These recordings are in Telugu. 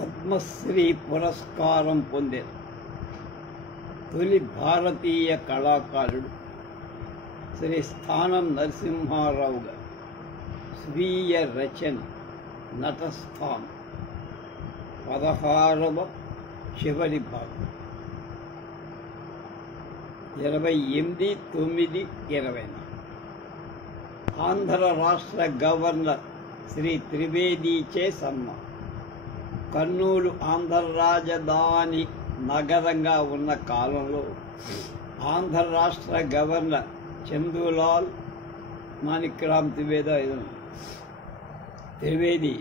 పద్మశ్రీ పురస్కారం పొందిన తొలి భారతీయ కళాకారుడు శ్రీ స్థానం నరసింహారావు గారు స్వీయ రచన నటస్థానం 16వ చివరి భాగం 28/9/20. ఆంధ్ర రాష్ట్ర గవర్నర్ శ్రీ త్రివేదీచే సన్మానం. కర్నూలు ఆంధ్ర రాజధాని నగరంగా ఉన్న కాలంలో ఆంధ్ర రాష్ట్ర గవర్నర్ చందూలాల్ మాణిక్రామ్ త్రివేది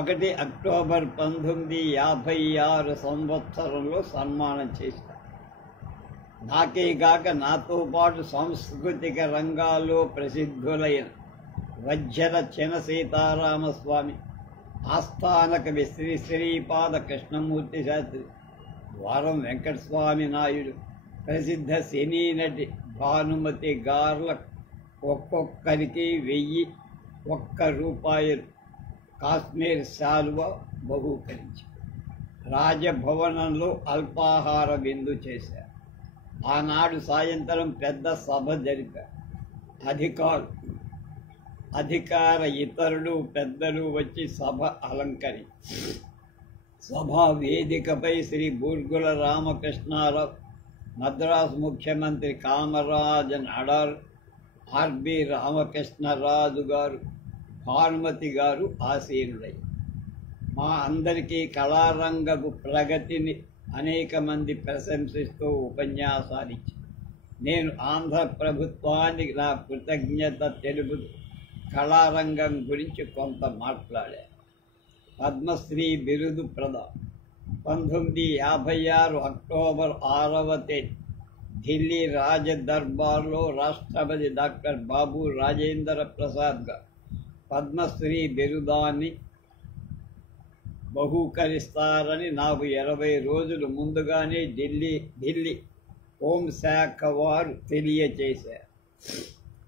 1 అక్టోబర్ 1956 సంవత్సరంలో సన్మానం చేశారు. నాకే కాక నాతో పాటు సాంస్కృతిక రంగాల్లో ప్రసిద్ధులైన వజ్జల చిన సీతారామస్వామి, ఆస్థాన కవి శ్రీ శ్రీపాద కృష్ణమూర్తి శాస్త్రి, ద్వారం వెంకటస్వామి నాయుడు, ప్రసిద్ధ సినీ నటి భానుమతి గార్లకు ఒక్కొక్కరికి 1001 రూపాయలు కాశ్మీర్ శాలువా బహూకరించి రాజభవనంలో అల్పాహార విందు చేశారు. ఆనాడు సాయంత్రం పెద్ద సభ జరిపారు. అధికార ఇతరులు పెద్దలు వచ్చి సభ అలంకరించి సభా వేదికపై శ్రీ బూర్గుల రామకృష్ణారావు, మద్రాసు ముఖ్యమంత్రి కామరాజన్ అడార్, ఆర్బి రామకృష్ణరాజు గారు, భానుమతి గారు ఆసీనులై మా అందరికీ కళారంగపు ప్రగతిని అనేక మంది ప్రశంసిస్తూ ఉపన్యాసాలిచ్చి నేను ఆంధ్ర ప్రభుత్వానికి నా కృతజ్ఞత తెలుపుతూ కళారంగం గురించి కొంత మాట్లాడాను. పద్మశ్రీ బిరుదు ప్రదానం 1956 అక్టోబర్ 6వ తేదీ ఢిల్లీ రాజదర్బార్లో రాష్ట్రపతి డాక్టర్ బాబు రాజేంద్ర ప్రసాద్ గారు పద్మశ్రీ బిరుదాన్ని బహూకరిస్తారని నాకు 20 రోజులు ముందుగానే ఢిల్లీ హోంశాఖ వారు తెలియచేశారు.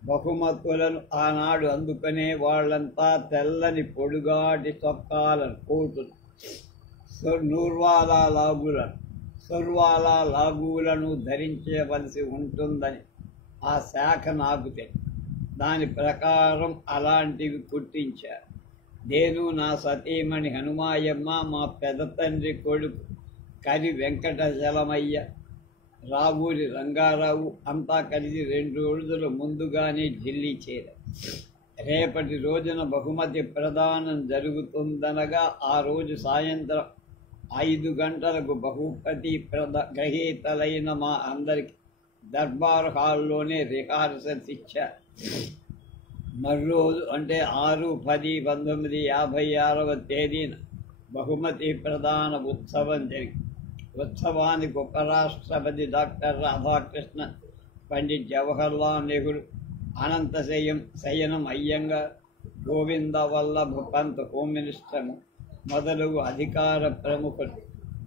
బహుమతులను ఆనాడు అందుకునే వాళ్ళంతా తెల్లని పొడుగాటి చొక్కాలను, కోటులు, సుర్వాలా లాగులను ధరించవలసి ఉంటుందని ఆ శాఖ నాకు తెలియదు. దాని ప్రకారం అలాంటివి కుట్టించారు. నేను, నా సతీమణి హనుమాయమ్మ, మా పెద్ద తండ్రి కొడుకు కరి వెంకటచలమయ్య, రావూరి రంగారావు అంతా కలిసి 2 రోజుల ముందుగానే ఢిల్లీ చేరారు. రేపటి రోజున బహుమతి ప్రదానం జరుగుతుందనగా ఆ రోజు సాయంత్రం 5 గంటలకు బహుమతి గ్రహీతలైన మా అందరికీ దర్బార్ హాల్లోనే రిహార్సల్స్ ఇచ్చారు. మర్రోజు అంటే 6/10/1956వ తేదీన బహుమతి ప్రదాన ఉత్సవం జరిగింది. ఉత్సవానికి ఉపరాష్ట్రపతి డాక్టర్ రాధాకృష్ణన్, పండిట్ జవహర్లాల్ నెహ్రూ, అనంత శయనం అయ్యంగార్, గోవింద వల్లభ పంత్ హోమ్ మినిస్టర్ మొదలగు అధికార ప్రముఖులు,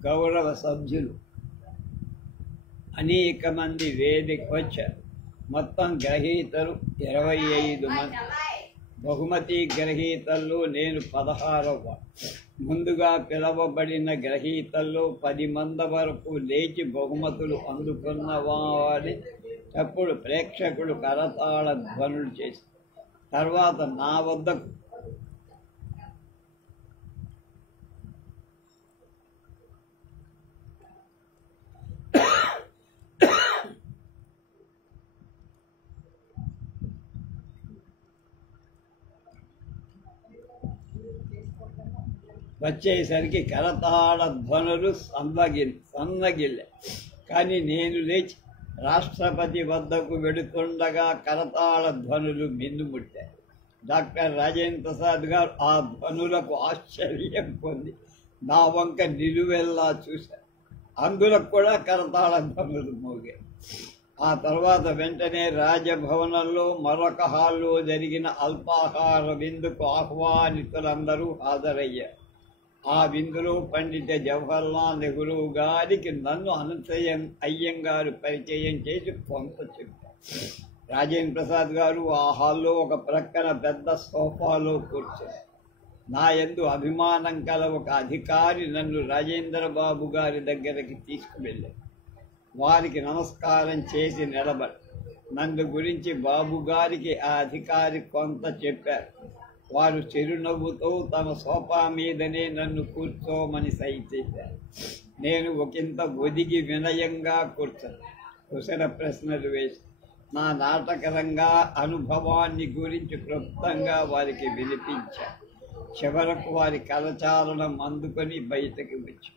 గౌరవ సభ్యులు అనేక మంది వేదికకు వచ్చారు. మొత్తం గ్రహీతలు 25 మంది. బహుమతి గ్రహీతల్లో నేను 16వ. ముందుగా పిలవబడిన గ్రహీతల్లో 10 మంది వరకు లేచి బహుమతులు అందుకున్న వారి అప్పుడు ప్రేక్షకులు కరతాళ ధ్వనులు చేసి తర్వాత నా వద్దకు వచ్చేసరికి కరతాళ ధ్వనులు సన్నగిల్లే. కానీ నేను లేచి రాష్ట్రపతి వద్దకు వెడుతుండగా కరతాళ ధ్వనులు మిన్నుముట్టాయి. డాక్టర్ రాజేంద్ర ప్రసాద్ గారు ఆ ధ్వనులకు ఆశ్చర్యం పొంది నా వంక నిలువెల్లా చూశారు. అందులకు కూడా కరతాళ ధ్వనులు మోగాయి. ఆ తర్వాత వెంటనే రాజభవనంలో మరొక హాల్లో జరిగిన అల్పాహార విందుకు ఆహ్వానితులందరూ హాజరయ్యారు. ఆ విందులో పండిత జవహర్లాల్ నెహ్రూ గారికి నన్ను అయ్యంగారు పరిచయం చేసి కొంత చెప్పారు. రాజేంద్ర ప్రసాద్ గారు ఆ హాల్లో ఒక ప్రక్కన పెద్ద సోఫాలో కూర్చొని నా యందు అభిమానం కల ఒక అధికారి నన్ను రాజేంద్ర బాబు గారి దగ్గరికి తీసుకువెళ్ళారు. వారికి నమస్కారం చేసి నిలబడి నన్ను గురించి బాబు గారికి ఆ అధికారి కొంత చెప్పారు. వారు చిరునవ్వుతో తమ సోఫా మీదనే నన్ను కూర్చోమని సైగ చేశారు. నేను ఒకంత ఒదిగి వినయంగా కూర్చొని కుశల ప్రశ్నలు వేసి నా నాటకరంగా అనుభవాన్ని గురించి క్లుప్తంగా వారికి వినిపించాను. చివరకు వారి కరచాలనం అందుకొని బయటకు వచ్చి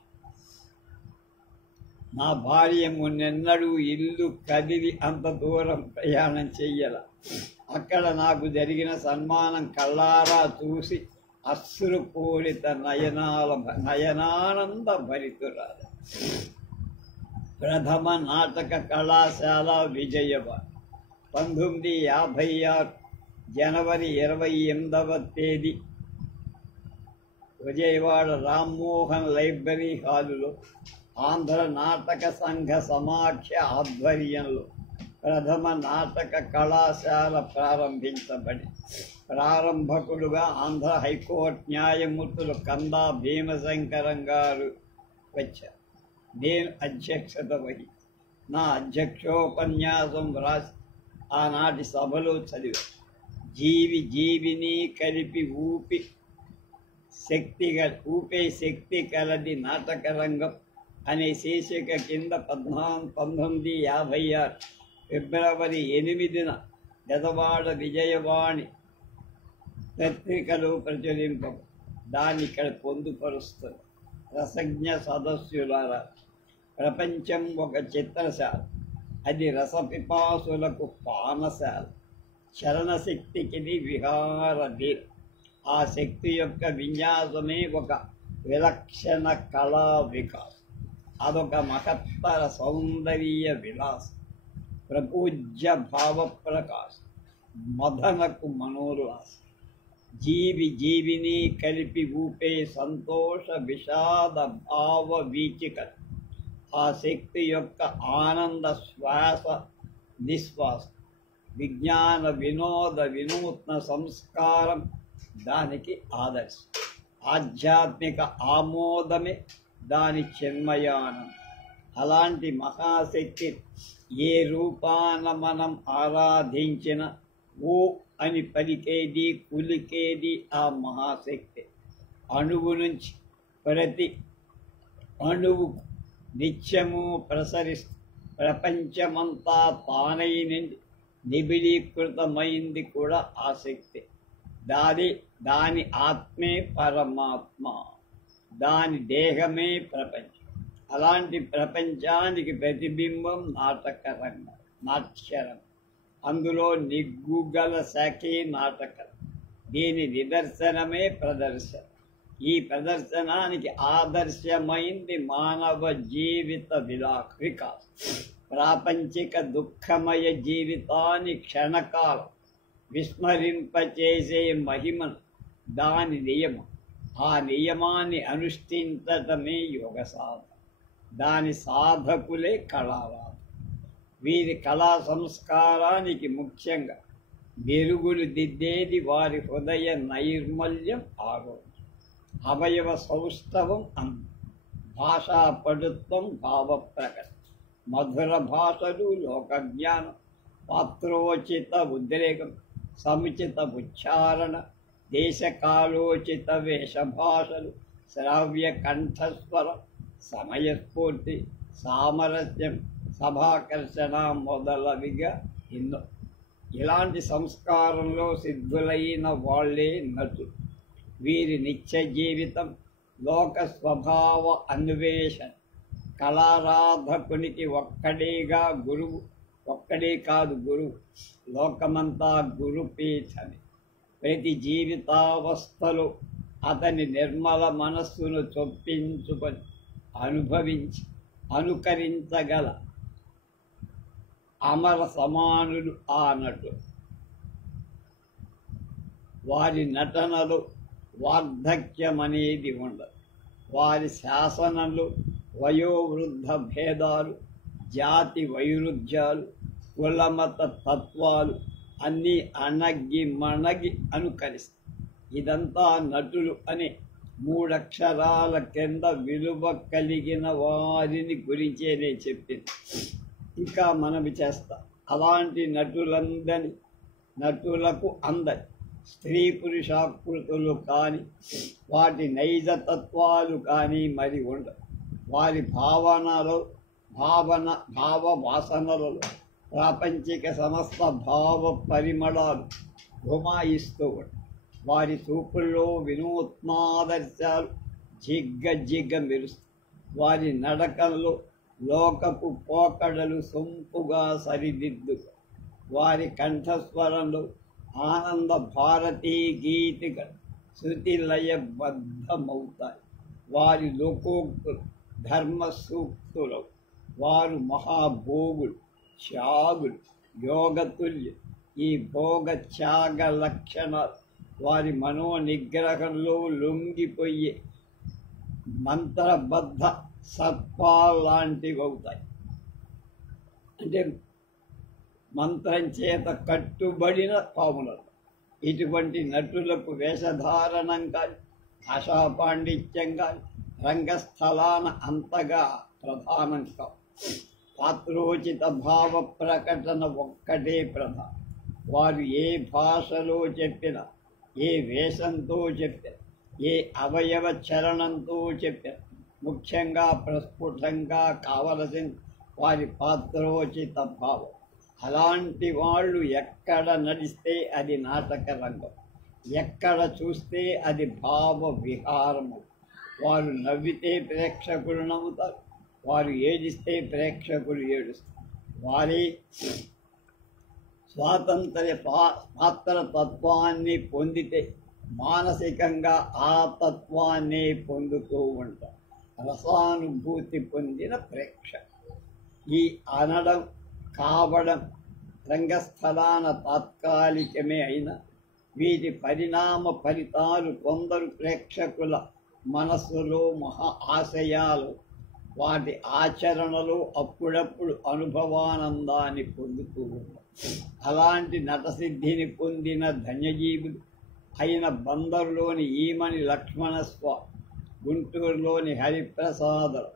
నా భార్య మున్నెన్నడూ ఇల్లు కదిలి అంత దూరం ప్రయాణం చెయ్యాల. అక్కడ నాకు జరిగిన సన్మానం కళ్ళారా చూసి అశ్రుపూరిత నయనానంద భరితురాలు. ప్రథమ నాటక కళాశాల విజయవాడ 1956 జనవరి 28వ తేదీ విజయవాడ రామ్మోహన్ లైబ్రరీ హాలులో ఆంధ్ర నాటక సంఘ సమాఖ్య ఆధ్వర్యంలో ప్రథమ నాటక కళాశాల ప్రారంభించబడి ప్రారంభకుడుగా ఆంధ్ర హైకోర్టు న్యాయమూర్తులు కందా భీమశంకరం గారు వచ్చారు. నేను అధ్యక్షత వహించి నా అధ్యక్షోపన్యాసం వ్రాసి ఆనాటి సభలో చదివి జీవిని కలిపి ఊపే శక్తి కలది నాటక రంగం అనే శీర్షిక కింద 1956 ఫిబ్రవరి 8న గదవాడ విజయవాణి పత్రికలో ప్రచురింప దాన్ని ఇక్కడ పొందుపరుస్తుంది. రసజ్ఞ సదస్సులారా, ప్రపంచం ఒక చిత్రశాల, అది రసపిపాసులకు పానశాల, చలనశక్తికి విహారధీర. ఆ శక్తి యొక్క విన్యాసమే ఒక విలక్షణ కళా వికాసం. అదొక మహత్తర సౌందర్య విలాసం, ప్రపూజ్య భావ ప్రకాశం, మదనకు మనోల్లాసం. జీవిని కలిపి ఊపే సంతోష విషాద భావ వీచికలు. ఆ శక్తి యొక్క ఆనంద శ్వాస నిశ్వాస, విజ్ఞాన వినోద వినూత్న సంస్కారం దానికి ఆదర్శం. ఆధ్యాత్మిక ఆమోదమే దాని చిన్మయానం. అలాంటి మహాశక్తి ఏ రూపాన మనం ఆరాధించిన ఓ అని పలికేది కులికేది ఆ మహాశక్తి. అణువు నుంచి ప్రతి అణువు నిత్యము ప్రసరిస్తూ ప్రపంచమంతా తానై నుండి నిబిడీకృతమైంది కూడా ఆ శక్తి. దాని ఆత్మే పరమాత్మ, దాని దేహమే ప్రపంచం. అలాంటి ప్రపంచానికి ప్రతిబింబం నాటకరంగం, నాట్యరంగం. అందులో నిగ్గుగల శాఖే నాటకం. దీని నిదర్శనమే ప్రదర్శన. ఈ ప్రదర్శనానికి ఆదర్శమైంది మానవ జీవిత వికాసం. ప్రాపంచిక దుఃఖమయ జీవితాన్ని క్షణకాలం విస్మరింపచేసే మహిమను దాని నియమం. ఆ నియమాన్ని అనుష్ఠించటమే యోగ సాధన. దాని సాధకులే కళావాదం. వీరి కళా సంస్కారానికి ముఖ్యంగా మెరుగులు దిద్దేది వారి హృదయ నైర్మల్యం, ఆరోగ్యం, అవయవ సౌష్ఠవం, భాషా పటుత్వం, భావ ప్రకటన, మధుర భాషలు, లోకజ్ఞానం, పాత్రోచిత ఉద్రేకం, సముచిత ఉచ్చారణ, దేశకాలోచిత వేషభాషలు, శ్రావ్య కంఠస్వరం, సమయస్ఫూర్తి, సామరస్యం, సభాకర్షణ మొదలవిగా ఎన్నో. ఇలాంటి సంస్కారంలో సిద్ధులైన వాళ్లే నటులు. వీరి నిత్య జీవితం లోక స్వభావ అన్వేషణ. కళారాధకునికి ఒక్కడే కాదు గురువు, లోకమంతా గురుపీఠమే. ప్రతి జీవితావస్థలో అతని నిర్మల మనస్సును చొప్పించుకొని అనుభవించి అనుకరించగల అమర సమానులు ఆ నటులు. వారి నటనలో వార్ధక్యం అనేది ఉండదు. వారి శాసనలు వయోవృద్ధ భేదాలు, జాతి వైరుధ్యాలు, కులమత తత్వాలు అన్నీ అణగి మణగి అనుకరిస్తాయి. ఇదంతా నటులు అనే మూడక్షరాల కింద విలువ కలిగిన వారిని గురించే నేను చెప్పింది. ఇంకా మనవి చేస్తా. అలాంటి నటులకు అందని స్త్రీ పురుషాకృతులు కానీ వాటి నైజతత్వాలు కానీ మరి ఉండవు. వారి భావ వాసనలలో ప్రాపంచిక సమస్త భావ పరిమళాలు గుమాయిస్తూ ఉంటాయి. వారి చూపుల్లో వినూత్నాదర్శాలు జిగ్గ మెరుస్తాయి. వారి నడకల్లో లోకపు పోకడలు సొంపుగా సరిదిద్దు. వారి కంఠస్వరంలో ఆనంద భారతీ గీతికలు శృతి లయబద్ధమవుతాయి. వారి లోకోక్తులు ధర్మ సూక్తులు. వారు మహాభోగులు, త్యాగులు, యోగతుల్యులు. ఈ భోగ త్యాగ లక్షణాలు వారి మనోనిగ్రహంలో లొంగిపోయే మంత్రబద్ధ సర్పాలాంటివి అవుతాయి. అంటే మంత్రం చేత కట్టుబడిన పాములను. ఇటువంటి నటులకు వేషధారణం కానీ భాషా పాండిత్యం కానీ రంగస్థలాన అంతగా ప్రధానం కావు. పాత్రోచిత భావ ప్రకటన ఒక్కటే ప్రధానం. వారు ఏ భాషలో చెప్పినా, ఏ వేషంతో చెప్పినా, ఏ అవయవ చరణంతో చెప్పినా ముఖ్యంగా ప్రస్ఫుటంగా కావలసిన వారి పాత్రోచిత భావం. అలాంటి వాళ్ళు ఎక్కడ నడిస్తే అది నాటక రంగం, ఎక్కడ చూస్తే అది భావ విహారము. వారు నవ్వితే ప్రేక్షకులు నవ్వుతారు, వారు ఏడిస్తే ప్రేక్షకులు ఏడుస్తారు. వారి స్వాతంత్ర్య పాత్ర తత్వాన్ని పొందితే మానసికంగా ఆ తత్వాన్ని పొందుతూ ఉంటారు. రసానుభూతి పొందిన ప్రేక్షకులు. ఈ అనడం కావడం రంగస్థలాన తాత్కాలికమే అయినా వీటి పరిణామ ఫలితాలు కొందరు ప్రేక్షకుల మనస్సులో మహా ఆశయాలు, వాటి ఆచరణలో అప్పుడప్పుడు అనుభవానందాన్ని పొందుతూ ఉంటారు. అలాంటి నటసిద్ధిని పొందిన ధన్యజీవులు అయిన బందరులోని ఈమని లక్ష్మణస్వామి, గుంటూరులోని హరిప్రసాదరావు,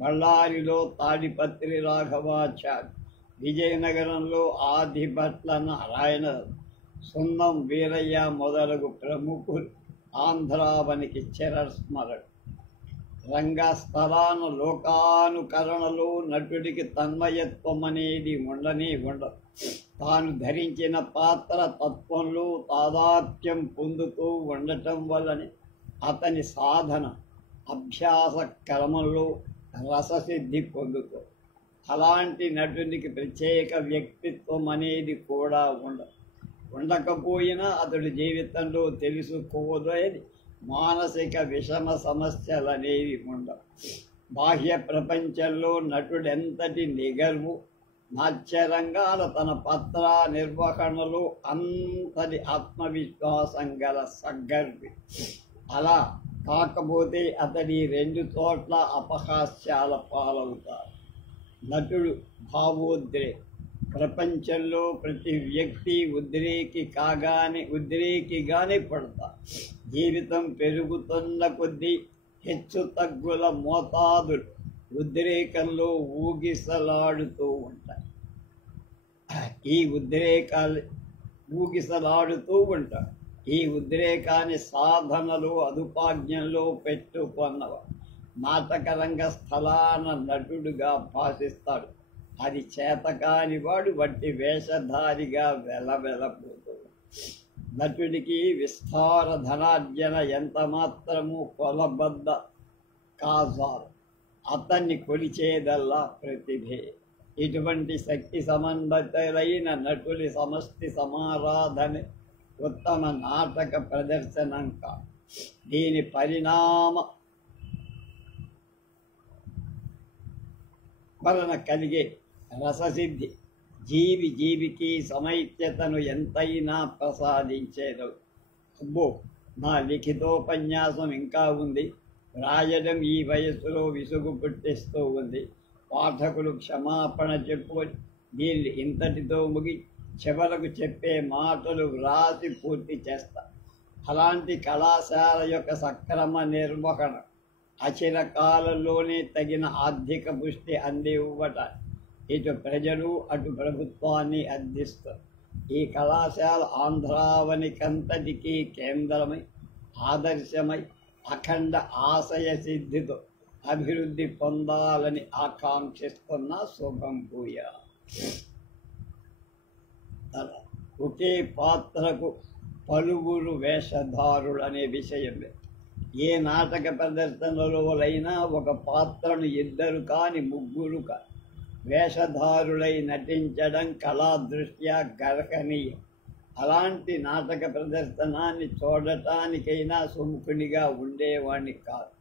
బళ్ళారిలో తాడిపత్రి రాఘవాచార్య, విజయనగరంలో ఆదిభట్ల నారాయణ, సున్నం వీరయ్య మొదలగు ప్రముఖులు ఆంధ్రావనికి చిరస్మరణ. రంగస్థలాన లోకానుకరణలో నటుడికి తన్మయత్వం అనేది ఉండనే ఉండదు. తాను ధరించిన పాత్ర తత్వంలో తాదాత్మ్యం పొందుతూ ఉండటం వల్లనే అతని సాధన అభ్యాస క్రమంలో రససిద్ధి పొందుతూ. అలాంటి నటునికి ప్రత్యేక వ్యక్తిత్వం అనేది కూడా ఉండకపోయినా అతడి జీవితంలో తెలుసుకోలేని మానసిక విషమ సమస్యలు అనేవి ఉండవు. బాహ్య ప్రపంచంలో నటుడెంతటి నిగర్వు, నాట్యరంగాల తన పాత్ర నిర్వహణలో అంతటి ఆత్మవిశ్వాసం గల సగ్గర్వి. అలా కాకపోతే అతడి 2 చోట్ల అపహాస్యాల పాలవుతారు. నటుడు భావోద్రే. ప్రపంచంలో ప్రతి వ్యక్తి ఉద్రేకిగానే పడతారు. జీవితం పెరుగుతున్న కొద్దీ హెచ్చు తగ్గుల మోతాదులు ఉద్రేకంలో ఊగిసలాడుతూ ఉంటాయి. ఈ ఉద్రేకాన్ని సాధనలో అదుపాజ్ఞంలో పెట్టుకున్నవాడు నాటక రంగ స్థలాన నటుడుగా భాషిస్తాడు. అది చేతకాని వాడు వట్టి వేషధారిగా వెలవెలపోతాడు. నటుడికి విస్తార ధనార్జన ఎంత మాత్రము కొలబద్ద కాజారు. అతన్ని కొలిచేదల్లా ప్రతిభే. ఇటువంటి శక్తి సమన్వితులైన నటుడి సమష్టి సమారాధన ఉత్తమ నాటక ప్రదర్శనం కాదు. దీని పరిణామ వలన కలిగే రససిద్ధి జీవికి సమైక్యతను ఎంతైనా ప్రసాదించేది. అబ్బో, నా లిఖితోపన్యాసం ఇంకా ఉంది, రాయడం ఈ వయస్సులో విసుగు పుట్టిస్తూ ఉంది. పాఠకులు క్షమాపణ చెప్పుకొని దీన్ని ఇంతటితో ముగి చివరకు చెప్పే మాటలు వ్రాసి పూర్తి చేస్తా. అలాంటి కళాశాల యొక్క సక్రమ నిర్వహణ అచిరకాలంలోనే తగిన ఆర్థిక పుష్టి అందివ్వటానికి ఇటు ప్రజలు అటు ప్రభుత్వాన్ని అందిస్తారు. ఈ కళాశాల ఆంధ్రావనికంతటికీ కేంద్రమై ఆదర్శమై అఖండ ఆశయ సిద్ధితో అభివృద్ధి పొందాలని ఆకాంక్షిస్తున్న శుభం భూయా. ఒకే పాత్రకు పలువురు వేషధారులు అనే విషయం ఏ నాటక ప్రదర్శనలోనైనా ఒక పాత్రను ఇద్దరు కాని ముగ్గురు కాని వేషధారులై నటించడం కళాదృష్ట్యా గర్హనీయం. అలాంటి నాటక ప్రదర్శనాన్ని చూడటానికైనా సుముఖునిగా ఉండేవాణ్ణి కాదు.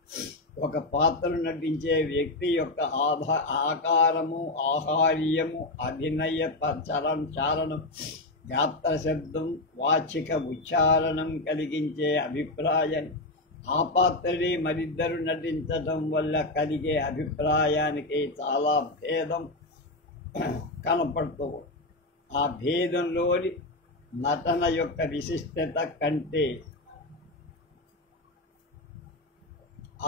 ఒక పాత్ర నటించే వ్యక్తి యొక్క ఆకారము, ఆహార్యము, అభినయ చారణం, గాత్ర శబ్దం, వాచిక ఉచ్చారణం కలిగించే అభిప్రాయం ఆ పాత్రని మరిద్దరు నటించడం వల్ల కలిగే అభిప్రాయానికి చాలా భేదం కనపడుతూ ఆ భేదంలోని నటన యొక్క విశిష్టత కంటే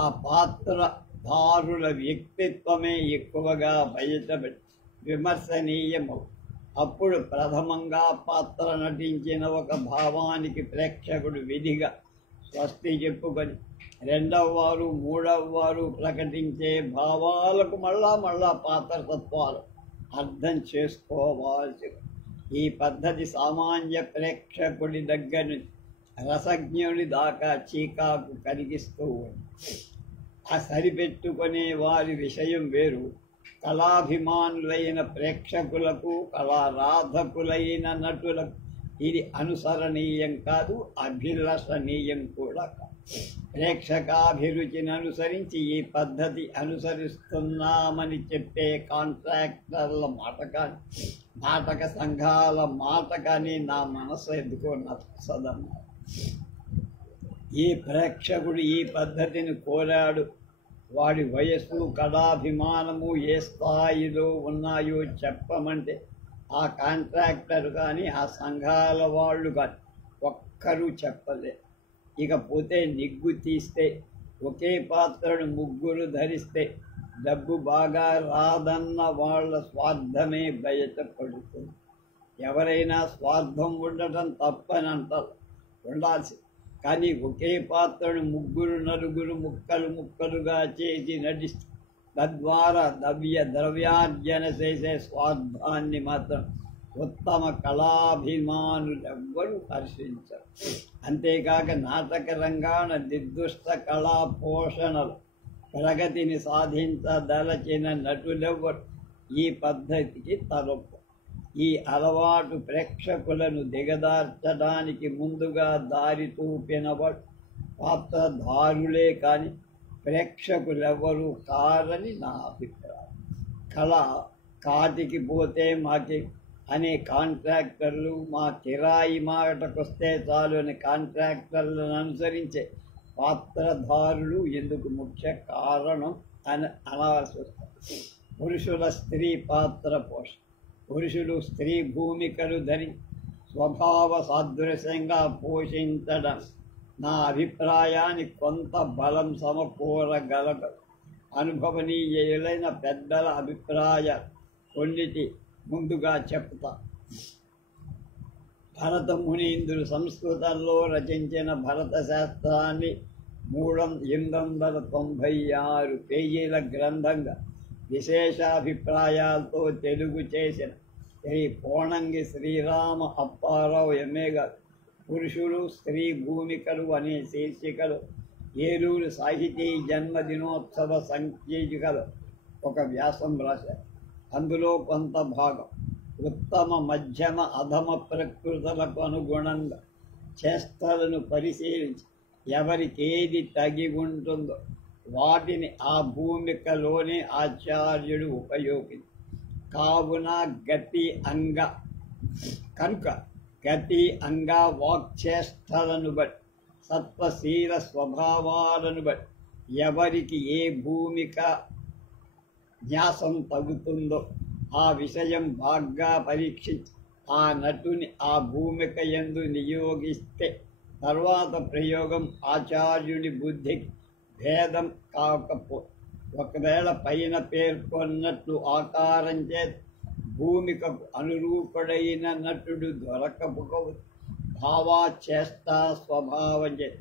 ఆ పాత్రధారుల వ్యక్తిత్వమే ఎక్కువగా బయటపడి విమర్శనీయము. అప్పుడు ప్రథమంగా పాత్ర నటించిన ఒక భావానికి ప్రేక్షకుడు విధిగా స్వస్తి చెప్పుకొని రెండవ వారు మూడవ వారు ప్రకటించే భావాలకు మళ్ళా పాత్రతత్వాలు అర్థం చేసుకోవాల్సి. ఈ పద్ధతి సామాన్య ప్రేక్షకుడి దగ్గర నుంచి రసజ్ఞుడి దాకా చీకాకు కలిగిస్తూ ఉంది. ఆ సరిపెట్టుకునే వారి విషయం వేరు. కళాభిమానులైన ప్రేక్షకులకు, కళారాధకులైన నటులకు ఇది అనుసరణీయం కాదు, అభిలషణీయం కూడా కాదు. ప్రేక్షకాభిరుచిని అనుసరించి ఈ పద్ధతి అనుసరిస్తున్నామని చెప్పే కాంట్రాక్టర్ల మాట కానీ, నాటక సంఘాల మాట కానీ నా మనసు ఎందుకో నచ్చదన్నారు. ఈ ప్రేక్షకుడు ఈ పద్ధతిని కోరాడు. వాడి వయస్సు, కళాభిమానము ఏ స్థాయిలో ఉన్నాయో చెప్పమంటే ఆ కాంట్రాక్టర్ కానీ ఆ సంఘాల వాళ్ళు కానీ ఒక్కరూ చెప్పలేదు. ఇకపోతే నిగ్గు తీస్తే ఒకే పాత్రను ముగ్గురు ధరిస్తే డబ్బు బాగా రాదన్న వాళ్ళ స్వార్థమే బయటపడుతుంది. ఎవరైనా స్వార్థం ఉండటం తప్పని అంటారు, ఉండాల్సి. కానీ ఒకే పాత్రను ముగ్గురు నలుగురు ముక్కలుగా చేసి నటిస్తే తద్వారా ద్రవ్యార్జన చేసే స్వార్థాన్ని మాత్రం ఉత్తమ కళాభిమానులెవ్వరూ హర్షించరు. అంతేకాక నాటక రంగాన నిర్దుష్ట కళా పోషణలు ప్రగతిని సాధించదలచిన నటులెవ్వరు ఈ పద్ధతికి తలపు. ఈ అలవాటు ప్రేక్షకులను దిగదార్చడానికి ముందుగా దారి చూపినవాడు పాత్రధారులే కానీ ప్రేక్షకులెవరూ కారని నా అభిప్రాయం. కళ కాటికి పోతే మాకి అనే కాంట్రాక్టర్లు, మా కిరాయి మాటకొస్తే చాలు అని కాంట్రాక్టర్లను అనుసరించే పాత్రధారులు ఎందుకు ముఖ్య కారణం అని అనవలసి వస్తుంది. పురుషుల స్త్రీ పాత్ర పోషణ, పురుషులు స్త్రీ భూమికలు ధరించి స్వభావ సాదృశ్యంగా పోషించడం నా అభిప్రాయానికి కొంత బలం సమకూరగలదు. అనుభవనీయులైన పెద్దల అభిప్రాయ కొన్నిటి ముందుగా చెప్తా. భరత మునీంద్రుడు సంస్కృతంలో రచించిన భరత శాస్త్రాన్ని 896 పేజీల గ్రంథంగా విశేషాభిప్రాయాలతో తెలుగు చేసిన శ్రీ పోణంగి శ్రీరామ అప్పారావు ఎంఏ గారు పురుషులు స్త్రీ భూమికలు అనే శీర్షికలు ఏలూరు సాహితీ జన్మదినోత్సవ సంచికలో ఒక వ్యాసం రాశారు. అందులో కొంత భాగం ఉత్తమ మధ్యమ అధమ ప్రకృతులకు అనుగుణంగా చేష్టలను పరిశీలించి ఎవరికేది తగి ఉంటుందో వాటిని ఆ భూమికలోనే ఆచార్యుడు ఉపయోగించి కావున గతి అంగ వాక్చేష్టలను బట్టి సత్వశీల స్వభావాలను బట్టి ఎవరికి ఏ భూమిక న్యాసం తగుతుందో ఆ విషయం బాగా పరీక్షించి ఆ నటుని ఆ భూమిక యందు నియోగిస్తే తర్వాత ప్రయోగం ఆచార్యుడి బుద్ధికి భేదం కాకపో ఒకవేళ పైన పేర్కొన్నట్లు ఆకారం చేత భూమికకు అనురూపుడైన నటుడు దొరకపోవచ్చు. భావాచేష్టా స్వభావం చేత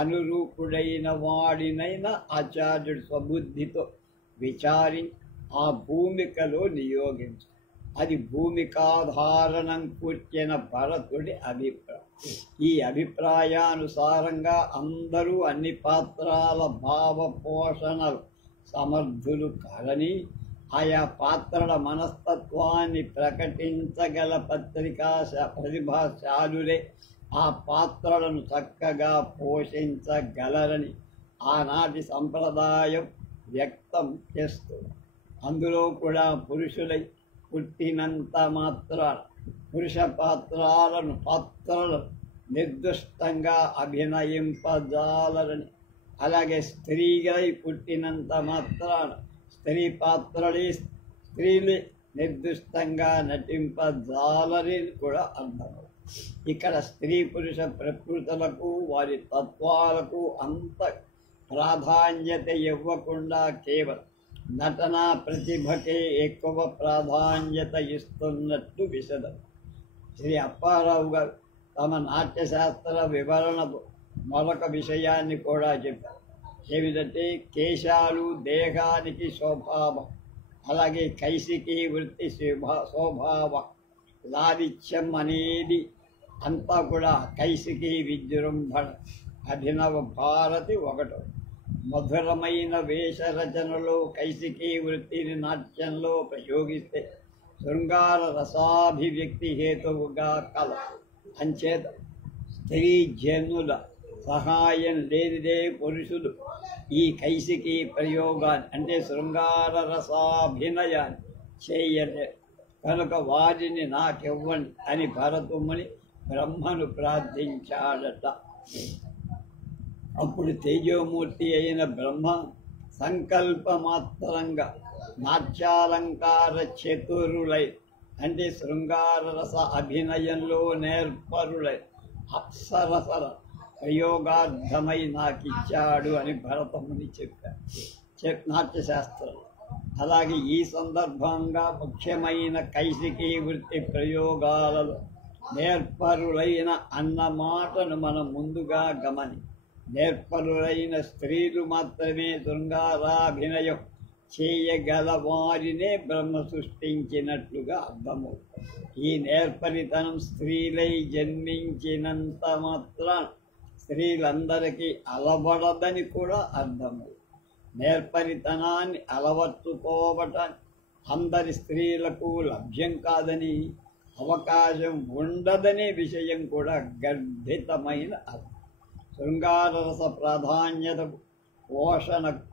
అనురూపుడైన వాడినైనా ఆచార్యుడు స్వబుద్ధితో విచారించి ఆ భూమికలో నియోగించు. అది భూమికాధారణం కూర్చిన భరతుడి అభిప్రాయం. ఈ అభిప్రాయానుసారంగా అందరూ అన్ని పాత్రాల భావ పోషణలు సమర్థులు కాదని ఆయా పాత్రల మనస్తత్వాన్ని ప్రకటించగల ప్రతిభాశాలులే ఆ పాత్రలను చక్కగా పోషించగలరని ఆనాటి సంప్రదాయం వ్యక్తం చేస్తుంది. అందులో కూడా పురుషులై పుట్టినంత మాత్రాన పురుష పాత్రలను నిర్దిష్టంగా అభినయింపజాలరని, అలాగే స్త్రీలై పుట్టినంత మాత్రాన స్త్రీలు నిర్దిష్టంగా నటింపజాలరని కూడా అర్థం. ఇక్కడ స్త్రీ పురుష ప్రకృతులకు వారి తత్వాలకు అంత ప్రాధాన్యత ఇవ్వకుండా కేవలం నటనా ప్రతిభకే ఎక్కువ ప్రాధాన్యత ఇస్తున్నట్టు విశదం. శ్రీ అప్పారావు గారు తమ నాట్యశాస్త్ర వివరణతో మరొక విషయాన్ని కూడా చెప్పారు. ఏమిటంటే కేశాలు దేహానికి స్వభావం, అలాగే కైశికీ వృత్తి స్వభావం, లాలిత్యం అనేది అంతా కూడా కైశికీ విజృంభణ. అభినవ భారతి ఒకటో. మధురమైన వేషరచనలో కైశికీ వృత్తిని నాట్యంలో ప్రయోగిస్తే శృంగార రసాభివ్యక్తి హేతువుగా కల. అంచేత స్త్రీ జనుల సహాయం లేనిదే పురుషులు ఈ కైశికీ ప్రయోగాన్ని అంటే శృంగార రసాభినయాన్ని చేయలేరు. కనుక వారిని నాకివ్వండి అని భరతుముని బ్రహ్మను ప్రార్థించాడట. అప్పుడు తేజోమూర్తి అయిన బ్రహ్మ సంకల్పమాత్రంగా నాట్యాలంకార చతురులై అంటే శృంగార రస అభినయంలో నేర్పరులై అప్సరసల ప్రయోగార్థమై నాకిచ్చాడు అని భరతముని చెప్పారు నాట్యశాస్త్రంలో. అలాగే ఈ సందర్భంగా ముఖ్యమైన కైశికీ వృత్తి ప్రయోగాలలో నేర్పరులైన అన్న మాటను మనం ముందుగా గమని, నేర్పరులైన స్త్రీలు మాత్రమే శృంగారాభినయం చేయగల వారినే బ్రహ్మ సృష్టించినట్లుగా అర్థమవుతుంది. ఈ నేర్పరితనం స్త్రీలై జన్మించినంత మాత్రాన స్త్రీలందరికీ అలవడదని కూడా అర్థమవుతుంది. నేర్పరితనాన్ని అలవర్చుకోవటానికి అందరి స్త్రీలకు లభ్యం కాదని, అవకాశం ఉండదనే విషయం కూడా గర్భితమైన అర్థం. శృంగారరస ప్రాధాన్యత పోషణకు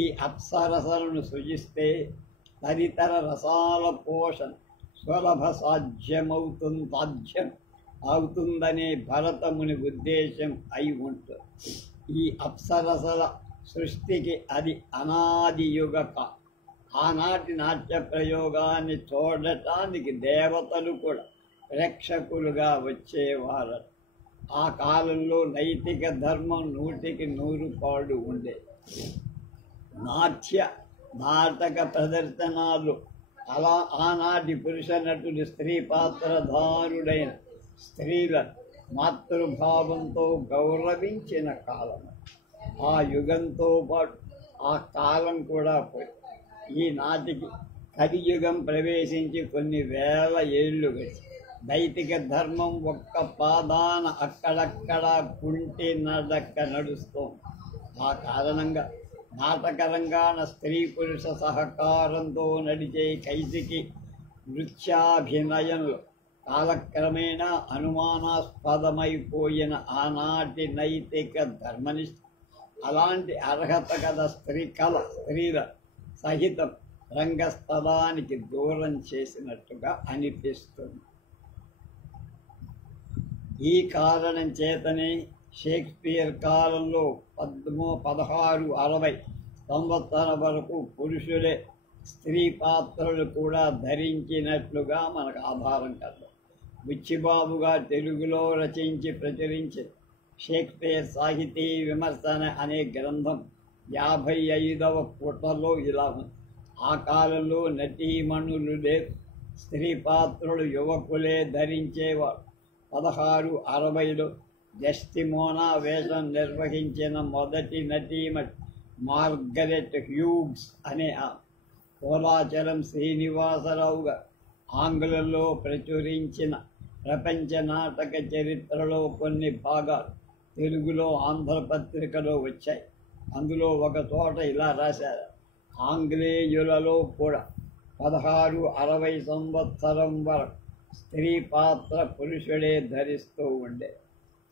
ఈ అప్సరసలను సృజిస్తే తదితర రసాల పోషణ సులభ సాధ్యం అవుతుందనే భరతముని ఉద్దేశం అయి ఉంటుంది. ఈ అప్సరసల సృష్టికి అది అనాది యుగక. ఆనాటి నాట్య ప్రయోగాన్ని చూడటానికి దేవతలు కూడా ప్రేక్షకులుగా వచ్చేవారు. ఆ కాలంలో నైతిక ధర్మం 100కి 100 పాడు ఉండేది. నాటక ప్రదర్శనాలు అలా ఆనాటి పురుష నటుడు స్త్రీ పాత్రధారుడైన స్త్రీల మాతృభావంతో గౌరవించిన కాలం. ఆ యుగంతో పాటు ఆ కాలం కూడా పోయి ఈనాటికి కలియుగం ప్రవేశించి కొన్ని వేల ఏళ్ళు గడిచి నైతిక ధర్మం ఒక్క పాదాన అక్కడక్కడ కుంటి నడక నడుస్తోంది. ఆ కారణంగా నాటకరంగాన స్త్రీ పురుష సహకారంతో నడిచే కైశికి నృత్యాభినయంలో కాలక్రమేణా అనుమానాస్పదమైపోయిన ఆనాటి నైతిక ధర్మనిష్ట అలాంటి అర్హత గల స్త్రీల సహితం రంగస్థలానికి దూరం చేసినట్టుగా అనిపిస్తుంది. ఈ కారణం చేతనే షేక్స్పియర్ కాలంలో 1660 సంవత్సరం వరకు పురుషులే స్త్రీ పాత్రలు కూడా ధరించినట్లుగా మనకు ఆధారం కలదు. బుచ్చిబాబుగా తెలుగులో రచించి ప్రచురించిన షేక్స్పియర్ సాహితీ విమర్శన అనే గ్రంథం 55వ పుటలో ఇలా ఉంది. ఆ కాలంలో నటీమణులు లేరు, స్త్రీ పాత్రలు యువకులే ధరించేవారు. 1660లో డెస్టిమోనా వేషం నిర్వహించిన మొదటి నటీమణి మార్గరెట్ హ్యూగ్స్ అనే కోలాచలం శ్రీనివాసరావుగా ఆంగ్లంలో ప్రచురించిన ప్రపంచ నాటక చరిత్రలో కొన్ని భాగాలు తెలుగులో ఆంధ్రపత్రికలో వచ్చాయి. అందులో ఒక చోట ఇలా రాశారు: ఆంగ్లేయులలో కూడా 1660 సంవత్సరం వరకు స్త్రీ పాత్ర పురుషుడే ధరిస్తూ ఉండే.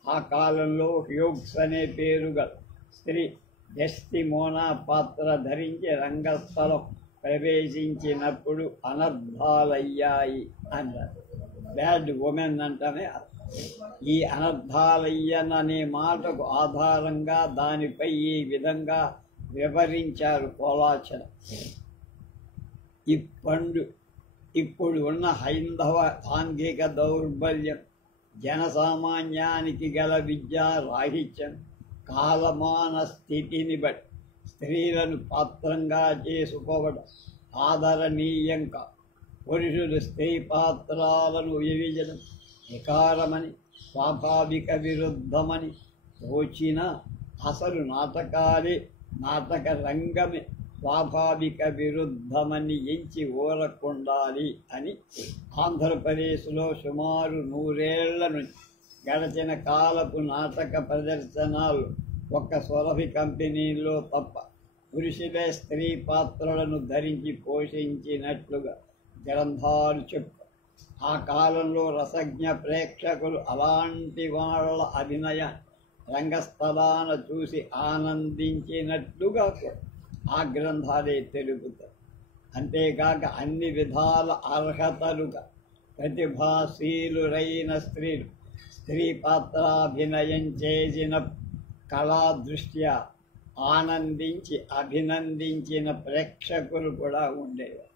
ఆ కాలంలో హ్యూగ్స్ అనే పేరు గల స్త్రీ డెస్టిమోనా పాత్ర ధరించి రంగస్థలం ప్రవేశించినప్పుడు అనర్థాలయ్యాయి అన్నారు. బ్యాడ్ ఉమెన్ అంటేనే ఈ అనర్థాలయ్యననే మాటకు ఆధారంగా దానిపై ఈ విధంగా వివరించారు కోలాచలం. ఇప్పుడు ఉన్న హైందవ సాంఘిక దౌర్బల్యం, జనసామాన్యానికి గల విద్యా రాహిత్యం, కాలమాన స్థితిని బట్టి స్త్రీలను పాత్రంగా చేసుకోవడం ఆదరణీయం కాదు. పురుషులు స్త్రీ పాత్రలను విభజించడం వికారమని, స్వాభావిక విరుద్ధమని తోచిన అసలు నాటక రంగమే స్వాభావిక విరుద్ధమని ఎంచి ఊరకుండాలి అని ఆంధ్రప్రదేశ్లో సుమారు 100 ఏళ్ల నుంచి గడచిన కాలపు నాటక ప్రదర్శనలు ఒక్క సురభి కంపెనీలో తప్ప పురుషులే స్త్రీ పాత్రలను ధరించి పోషించినట్లుగా గ్రంథాలు చెప్పు. ఆ కాలంలో రసజ్ఞ ప్రేక్షకులు అలాంటి వాళ్ళ అభినయ రంగస్థలాన చూసి ఆనందించినట్లుగా ఆ గ్రంథాలే తెలుపుతారు. అంతేకాక అన్ని విధాల అర్హతలుగా ప్రతిభాశీలురైన స్త్రీలు స్త్రీ పాత్రాభినయం చేసిన కళా దృష్ట్యా ఆనందించి అభినందించిన ప్రేక్షకులు కూడా ఉండేవారు.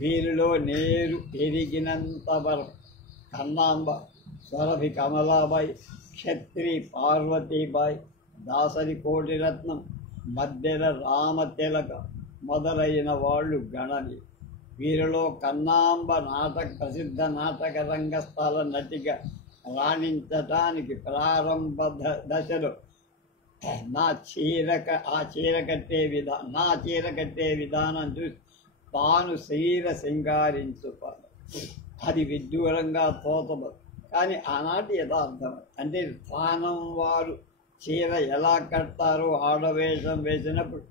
వీరిలో నేరు ఎరిగినంత వరకు కన్నాంబ, సురభి కమలాబాయి, క్షత్రి పార్వతీబాయి, దాసరి కోటిరత్నం, మద్దెల రామతిలక మొదలైన వాళ్ళు గణని. వీరిలో కన్నాంబ ప్రసిద్ధ నాటక రంగస్థల నటిగా రాణించటానికి ప్రారంభ దశలో నా చీర కట్టే విధానం చూసి తాను శరీర సింగారించుకోవాలి. అది విడ్డూరంగా తోచబడు, కానీ ఆనాటి యథార్థం. అంటే స్థానం వారు చీర ఎలా కడతారో ఆడవేషం వేసినప్పుడు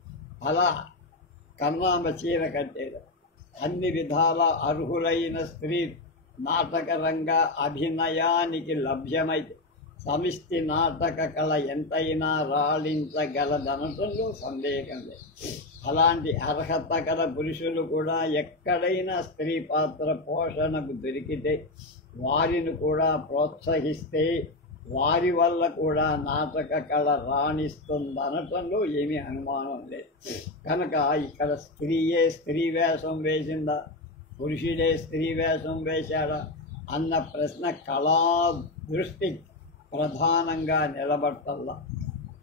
అలా కన్నాంబ చీర కట్టేది. అన్ని విధాల అర్హులైన స్త్రీ నాటక రంగ అభినయానికి లభ్యమైతే సమిష్టి నాటక కళ ఎంతైనా రాళించగలదనటంలో సందేహం లేదు. అలాంటి అర్హత గల పురుషులు కూడా ఎక్కడైనా స్త్రీ పాత్ర పోషణకు దొరికితే వారిని కూడా ప్రోత్సహిస్తే వారి వల్ల కూడా నాటక కళ రాణిస్తుందనటంలో ఏమీ అనుమానం లేదు. కనుక ఇక్కడ స్త్రీయే స్త్రీ వేషం వేసిందా, పురుషుడే స్త్రీ వేషం వేశాడా అన్న ప్రశ్న కళా దృష్టి ప్రధానంగా నిలబట్టల్లా.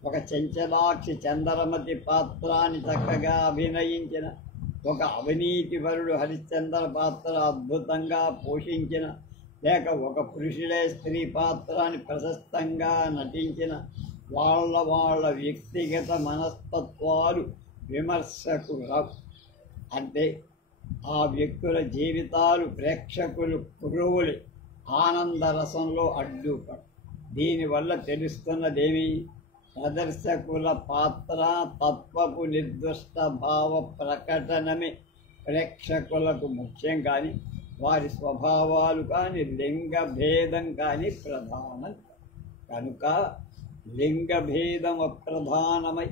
ఒక చెంచలాక్షి చంద్రమతి పాత్రాన్ని చక్కగా అభినయించిన, ఒక అవినీతిపరుడు హరిశ్చంద్ర పాత్ర అద్భుతంగా పోషించిన, లేక ఒక పురుషుడే స్త్రీ పాత్రాన్ని ప్రశస్తంగా నటించిన వాళ్ళ వ్యక్తిగత మనస్తత్వాలు విమర్శకు రావు. అంటే ఆ వ్యక్తుల జీవితాలు ప్రేక్షకులు కురువులు ఆనందరసంలో అడ్డుపడు. దీనివల్ల తెలుస్తున్నదేమి? ప్రదర్శకుల పాత్ర తత్వపు నిర్దిష్ట భావ ప్రకటనమే ప్రేక్షకులకు ముఖ్యం, కానీ వారి స్వభావాలు కానీ లింగ భేదం కానీ ప్రధానం. కనుక లింగ భేదం అప్రధానమై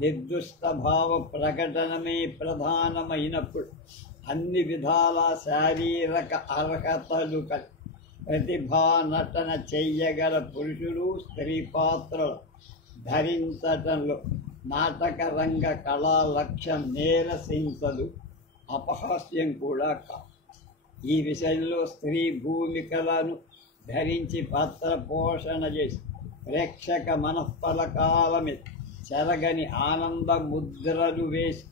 నిర్దిష్ట భావ ప్రకటనమే ప్రధానమైనప్పుడు అన్ని విధాల శారీరక అర్హతలు ప్రతిభా నటన చెయ్యగల పురుషులు స్త్రీ పాత్రలు ధరించటంలో నాటక రంగ కళా లక్ష్యం నీరసించదు, అపహాస్యం కూడా కాదు. ఈ విషయంలో స్త్రీ భూమికలను ధరించి పాత్ర పోషణ చేసి ప్రేక్షక మనఃపలకాలమి చెరగని ఆనంద ముద్రలు వేసి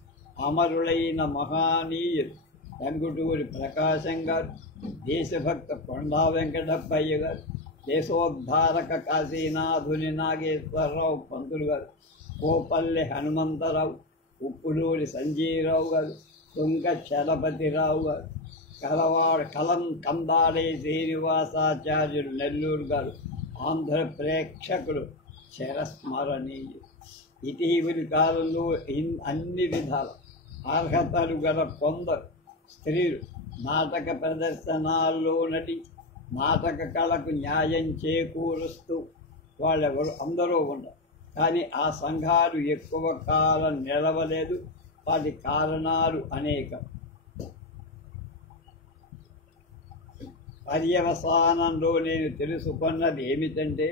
అమరులైన మహానీయులు టంగుటూరి ప్రకాశం గారు, దేశభక్త కొండా వెంకటప్పయ్య గారు, దేశోద్ధారక కాశీనాథుని నాగేశ్వరరావు పంతులు గారు, కోపల్లె హనుమంతరావు, ఉప్పులూరి సంజీవరావు గారు, తుంగ చలపతిరావు గారు, కందాడే శ్రీనివాసాచార్యులు నెల్లూరు గారు ఆంధ్ర ప్రేక్షకులు చిరస్మరణీయులు. ఇటీవలి కాలంలో అన్ని విధాల అర్హతలు గల కొందరు స్త్రీలు నాటక ప్రదర్శనాల్లో నటించి నాటక కళకు న్యాయం చేకూరుస్తూ వాళ్ళెవరు అందరూ ఉన్నారు. కానీ ఆ సంఘాలు ఎక్కువ కాలం నిలవలేదు. వాటి కారణాలు అనేకం. పర్యవసానంలో నేను తెలుసుకున్నది ఏమిటంటే,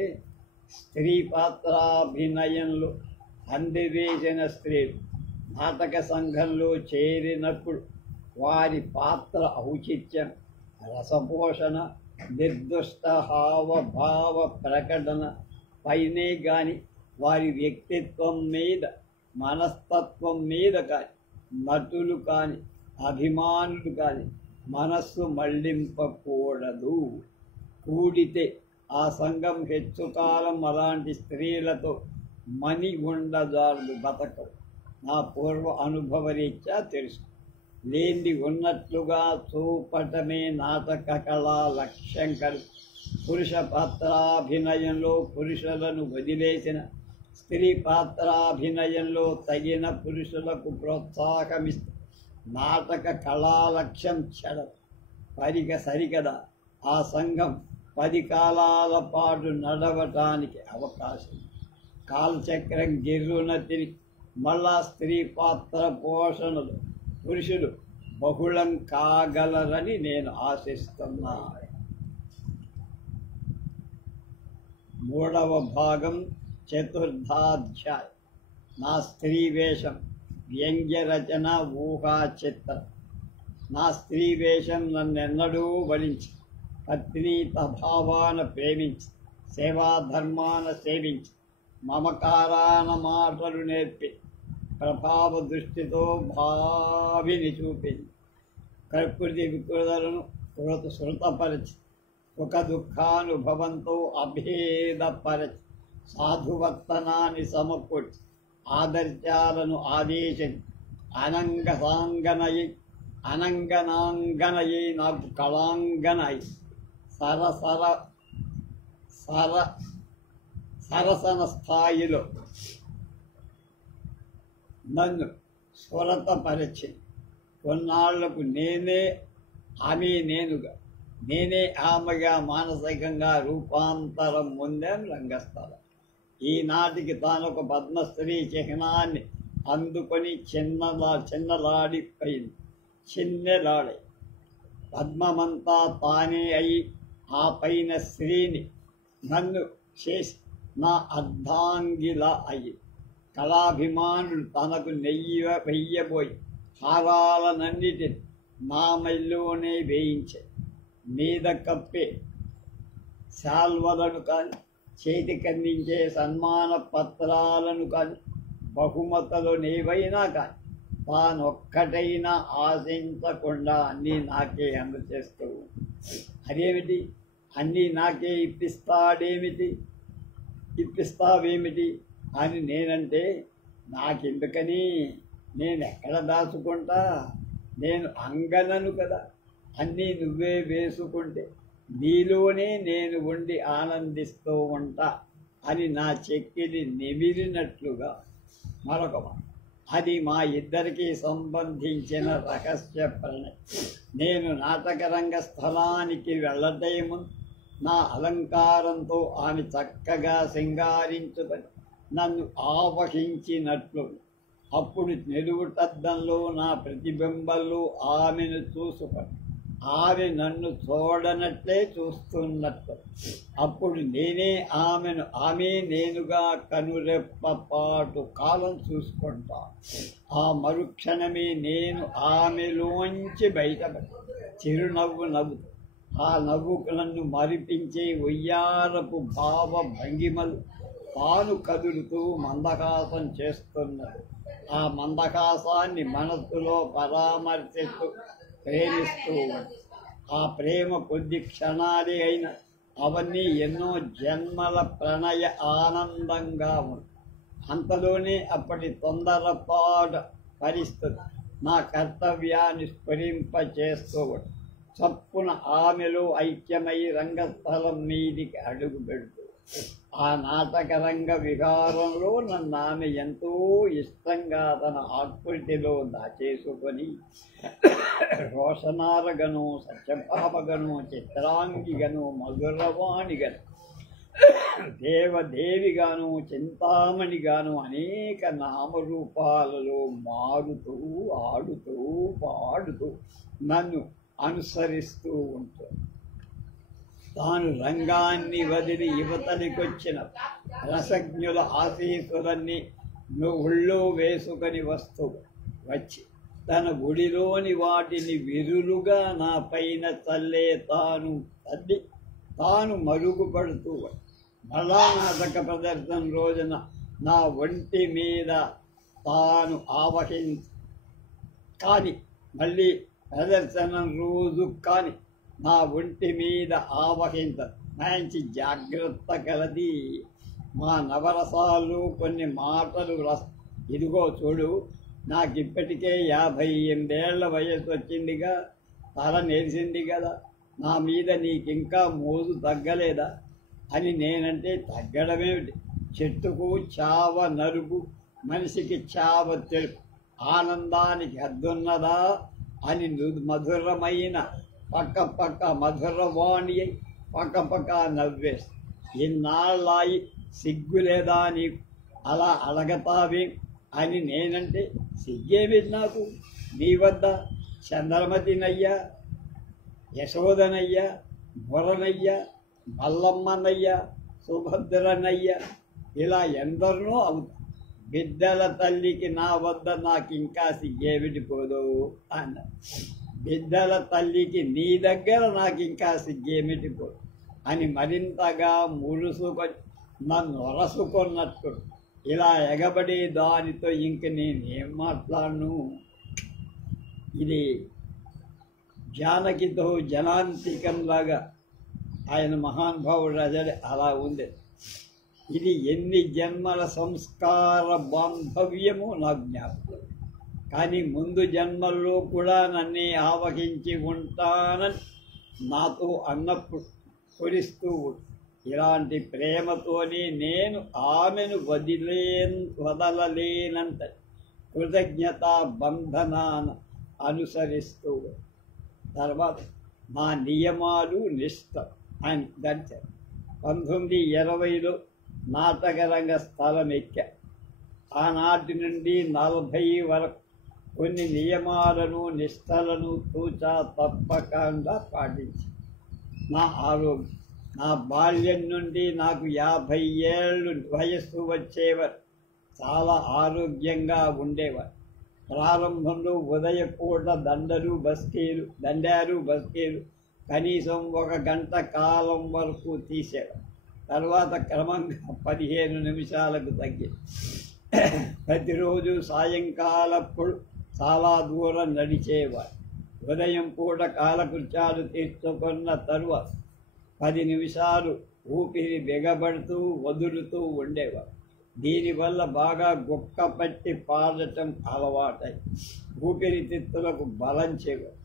స్త్రీ పాత్రాభినయంలో అందివేసిన స్త్రీలు నాటక సంఘంలో చేరినప్పుడు వారి పాత్ర ఔచిత్యం, రసపోషణ, నిర్దుష్ట హావభావ ప్రకటన పైనే కానీ వారి వ్యక్తిత్వం మీద, మనస్తత్వం మీద కానీ నటులు కానీ అభిమానులు కానీ మనస్సు మళ్లింపకూడదు. కూడితే ఆ సంఘం హెచ్చుకాలం అలాంటి స్త్రీలతో మని ఉండజాలు బతకవు. నా పూర్వ అనుభవరీత్యా తెలుసు. లేనిది ఉన్నట్లుగా చూపటమే నాటక కళా లక్ష్యం కలిగి పురుష పాత్రాభినయంలో పురుషులను వదిలేసిన, స్త్రీ పాత్రాభినయంలో తగిన పురుషులకు ప్రోత్సాహమిస్తే నాటక కళా లక్ష్యం చెడదు. సరికదా ఆ సంఘం 10 కాలాల పాటు నడవటానికి అవకాశం. కాలచక్రం గిర్రున తిరిగి మళ్ళా స్త్రీ పాత్ర పోషణలు పురుషులు బహుళం కాగలరని నేను ఆశిస్తున్నా. 3వ భాగం 4థాధ్యాయం. నా స్త్రీ వేషం, వ్యంగ్య రచన, ఊహా చిత్రం. నా స్త్రీ వేషం నన్నెన్నడూ వరించి, పత్నీత భావాన ప్రేమించి, సేవాధర్మాన సేవించి, మమకారాన మాటలు నేర్పి, ప్రభావ దృష్టితో భావిని చూపింది, ప్రకృతి వికృతులను శృతపరచి, సుఖ దుఃఖానుభవంతో అభేదపరచి, సాధువర్తనాన్ని సమకూర్చి, ఆదర్శాలను ఆదేశించి, అనంగనాంగనయ్యి నాకు కళాంగనై సరసన స్థాయిలో నన్ను స్వరతపరిచి, కొన్నాళ్లకు నేనే ఆమెగా మానసికంగా రూపాంతరం పొందాను రంగస్థలం. ఈనాటికి తానొక పద్మశ్రీ చిహ్నాన్ని అందుకొని చిన్నలాడిపోయింది. చిన్నెలాడే పద్మమంతా తానే అయి, ఆ పైన శ్రీని నన్ను చేసి నా అర్ధాంగిలా అయ్యి, కళాభిమానులు తనకు వెయ్యబోయి హారాలనన్నిటిని నా మైల్లోనే వేయించే, మీద కప్పే శాల్వలను కానీ, చేతికందించే సన్మాన పత్రాలను కానీ, బహుమతులు నేవైనా కానీ తానొక్కటైనా ఆశించకుండా అన్నీ నాకే అందచేస్తూ, అదేమిటి అన్నీ నాకే ఇప్పిస్తావేమిటి అని నేనంటే, నాకెందుకని, నేను ఎక్కడ దాచుకుంటా, నేను అంగనను కదా, అన్నీ నువ్వే వేసుకుంటే నీలోనే నేను ఉండి ఆనందిస్తూ ఉంటా అని నా చెక్కిని నిమిరినట్లుగా మరొక మాట. అది మా ఇద్దరికీ సంబంధించిన రహస్య ప్రణయం. నేను నాటకరంగ స్థలానికి వెళ్ళటే ముందు నా అలంకారంతో ఆమె చక్కగా సింగారించుకొని నన్ను ఆవహించినట్లు, అప్పుడు నిలువుటద్దంలో నా ప్రతిబింబంలో ఆమెను చూసుకొని ఆమె నన్ను చూడనట్లే చూస్తున్నట్లు, అప్పుడు ఆమె నేనుగా కనురెప్పపాటు కాలం చూసుకుంటా. ఆ మరుక్షణమే నేను ఆమెలోంచి బయటపడి చిరునవ్వు నవ్వుతూ ఆ నవ్వుకులను మరిపించే ఒయ్యారపు భావ భంగిమలు తాను కదులుతూ మందహాసం చేస్తున్నది. ఆ మందహాసాన్ని మనస్సులో పరామర్శిస్తూ ప్రేమిస్తూ ఉంది. ఆ ప్రేమ కొద్ది క్షణాలే అయిన అవన్నీ ఎన్నో జన్మల ప్రణయ ఆనందంగా ఉంది. అంతలోనే అప్పటి తొందరపాటు పరిస్థితి నా కర్తవ్యాన్ని స్ఫురింపచేస్తూ చప్పున ఆమెలో ఐక్యమై రంగస్థలం మీదికి అడుగు పెడుతూ ఆ నాటకరంగ విహారంలో నన్ను ఆమె ఎంతో ఇష్టంగా తన ఆకృతిలో దాచేసుకొని రోషనారగను, సత్యభామగను, చిత్రాంగిగను, మధురవాణిగను, దేవదేవిగాను, చింతామణిగాను అనేక నామరూపాలలో మారుతూ ఆడుతూ పాడుతూ నన్ను అనుసరిస్తూ ఉంటుంది. తాను రంగాన్ని వదిలి యువతనికొచ్చిన రసజ్ఞుల ఆశీస్సులన్నీ ఒళ్ళో వేసుకొని వచ్చి తన గుడిలోని వాటిని విరులుగా నా పైన చల్లే తాను మరుగుపడుతూ మళ్ళా నాటక ప్రదర్శన రోజున నా ఒంటి మీద తాను కానీ మళ్ళీ ప్రదర్శనం రోజు కానీ నా ఒంటి మీద మంచి జాగ్రత్త కలది. మా నవరసాలు కొన్ని మాటలు ఇదిగో చూడు, నాకిప్పటికే 58 వయసు వచ్చిందిగా, తల నేర్చింది కదా, నా మీద నీకింకా మోజు తగ్గలేదా అని నేనంటే తగ్గడమేమిటి? చెట్టుకు చావ నరుగు, మనిషికి చావ తెలుపు, ఆనందానికి హద్దున్నదా అని మధురమైన పక్క మధురవాణి పక్క నవ్వేసి, ఇన్నాళ్ళాయి సిగ్గులేదా నీకు, అలా అడగతావే అని నేనంటే సిగ్గేమి నాకు? నీ వద్ద చంద్రమతినయ్యా, యశోదనయ్యా, మురనయ్యా, మల్లమ్మనయ్యా, సుభద్రనయ్యా, ఇలా ఎందరినో అవుతా. బిడ్డల తల్లికి నా వద్ద నాకింకా సిగ్గేమిటిపోదు అన్న. బిడ్డల తల్లికి నీ దగ్గర నాకింకా సిగ్గేమిటిపోదు అని మరింతగా మురుసుకొని నన్ను ఒరసుకున్నట్టు ఇలా ఎగబడి దానితో ఇంక నేనేం మాట్లాడను. ఇది జానకితో జనాంతికంలాగా ఆయన మహానుభావుడు అజడే అలా ఉంది. ఇది ఎన్ని జన్మల సంస్కార బాంధవ్యము నా జ్ఞాపకం. కానీ ముందు జన్మల్లో కూడా నన్నే ఆవహించి ఉంటానని నాతో అన్నప్పుడు కురిస్తూ ఇలాంటి ప్రేమతోనే నేను ఆమెను వదలలేనంత కృతజ్ఞతా బంధనాన అనుసరిస్తూ తర్వాత నా నియమాలు నిష్ఠ అని గడిచారు. 1920లో నాటకరంగ స్థలం ఎక్కా. ఆనాటి నుండి 40 వరకు కొన్ని నియమాలను నిష్ఠలను తూచా తప్పకుండా పాటించి నా ఆరోగ్యం, నా బాల్యం నుండి నాకు 50 ఏళ్ళు వయస్సు వచ్చేవారు చాలా ఆరోగ్యంగా ఉండేవారు. ప్రారంభంలో ఉదయపూట దండారు బస్తీలు కనీసం 1 గంట కాలం వరకు తీసేవారు. తర్వాత క్రమంగా 15 నిమిషాలకు తగ్గి ప్రతిరోజు సాయంకాలప్పుడు చాలా దూరం నడిచేవారు. ఉదయం పూట కాలకృత్యాలు తీర్చుకున్న తరువాత 10 నిమిషాలు ఊపిరి బిగబడుతూ వదులుతూ ఉండేవారు. దీనివల్ల బాగా గుక్క పట్టి పాడటం అలవాటై ఊపిరితిత్తులకు బలం చేవారు.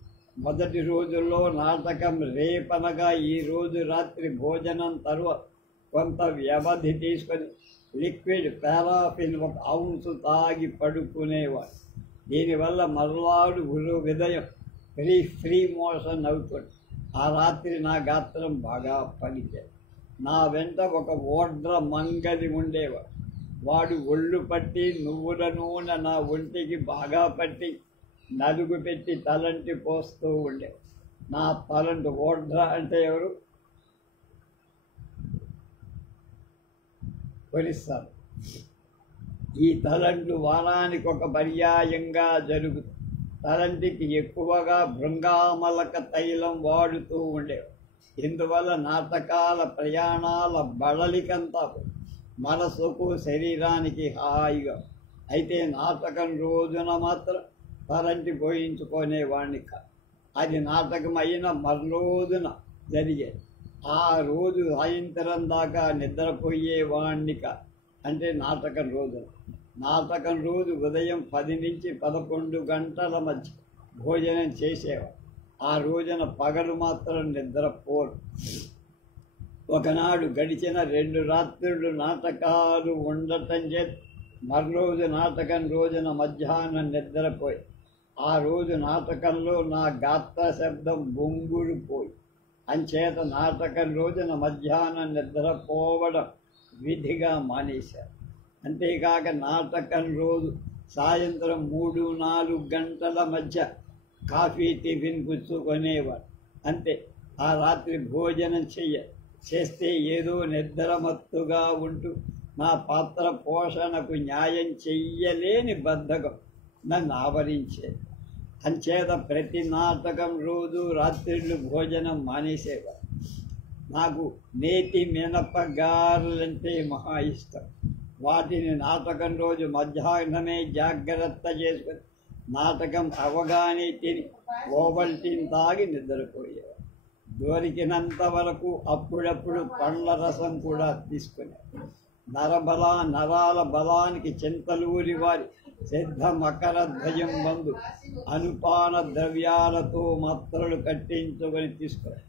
మొదటి రోజుల్లో నాటకం రేపనగా ఈ రోజు రాత్రి భోజనం తరువాత కొంత వ్యవధి తీసుకొని లిక్విడ్ పారాఫిన్ 1 ఔన్సు తాగి పడుకునేవాడు. దీనివల్ల మర్నాడు ఉదయం ఫ్రీ మోషన్ అవుతుంది. ఆ రాత్రి నా గాత్రం బాగా పనిచేది. నా వెంట ఒక ఓడ్ర మంగలి ఉండేవాడు. వాడు ఒళ్ళు పట్టి నువ్వుల నూనె నా ఒంటికి బాగా పట్టి నలుగు పెట్టి తలంటి పోస్తూ ఉండేవాడు. నా తలంటు ఓడ్ర అంటే ఎవరు కొనిస్తారు. ఈ తలంటు వారానికి ఒక పర్యాయంగా జరుగుతుంది. తలంటికి ఎక్కువగా భృంగామలక తైలం వాడుతూ ఉండేవాడు. ఇందువల్ల నాటకాల ప్రయాణాల బడలికంతా మనసుకు శరీరానికి హాయిగా. అయితే నాటకం రోజున మాత్రం కరెంటు పోయించుకునేవాడిని కాదు. అది నాటకం అయిన మరోజున జరిగేది. ఆ రోజు సాయంత్రం దాకా నిద్రపోయేవాడిని కాదు. అంటే నాటకం రోజున. నాటకం రోజు ఉదయం 10 నుంచి 11 గంటల మధ్య భోజనం చేసేవాడు. ఆ రోజున పగలు మాత్రం నిద్రపోరు. ఒకనాడు గడిచిన 2 రాత్రులు నాటకాలు ఉండటం చేత మరోజు నాటకం రోజున మధ్యాహ్నం నిద్రపోయి, ఆ రోజు నాటకంలో నా గాత్ర శబ్దం బొంగురుపోయి, అంచేత నాటకం రోజున మధ్యాహ్నం నిద్రపోవడం విధిగా మానేశారు. అంతేకాక నాటకం రోజు సాయంత్రం 3-4 గంటల మధ్య కాఫీ టిఫిన్ పుచ్చుకునేవాడు. అంతే. ఆ రాత్రి భోజనం చేస్తే ఏదో నిద్రమత్తుగా ఉంటూ నా పాత్ర పోషణకు న్యాయం చెయ్యలేని బద్ధకం నన్ను ఆవరించేది. అంచేత ప్రతి నాటకం రోజు రాత్రిళ్ళు భోజనం మానేసేవాడు. నాకు నేతి మినపగారులంటే మహా ఇష్టం. వాటిని నాటకం రోజు మధ్యాహ్నమే జాగ్రత్త చేసుకుని నాటకం అవగానే తిని ఓవల్టీన్ తాగి నిద్రపోయేవాడు. దొరికినంత వరకు అప్పుడప్పుడు పండ్ల రసం కూడా తీసుకునేవాడు. నరాల బలానికి చింతలూరి వారి సిద్ధ మకర ధ్వజం మందు అనుపాన ద్రవ్యాలతో మాత్రలు కట్టించుకొని తీసుకుని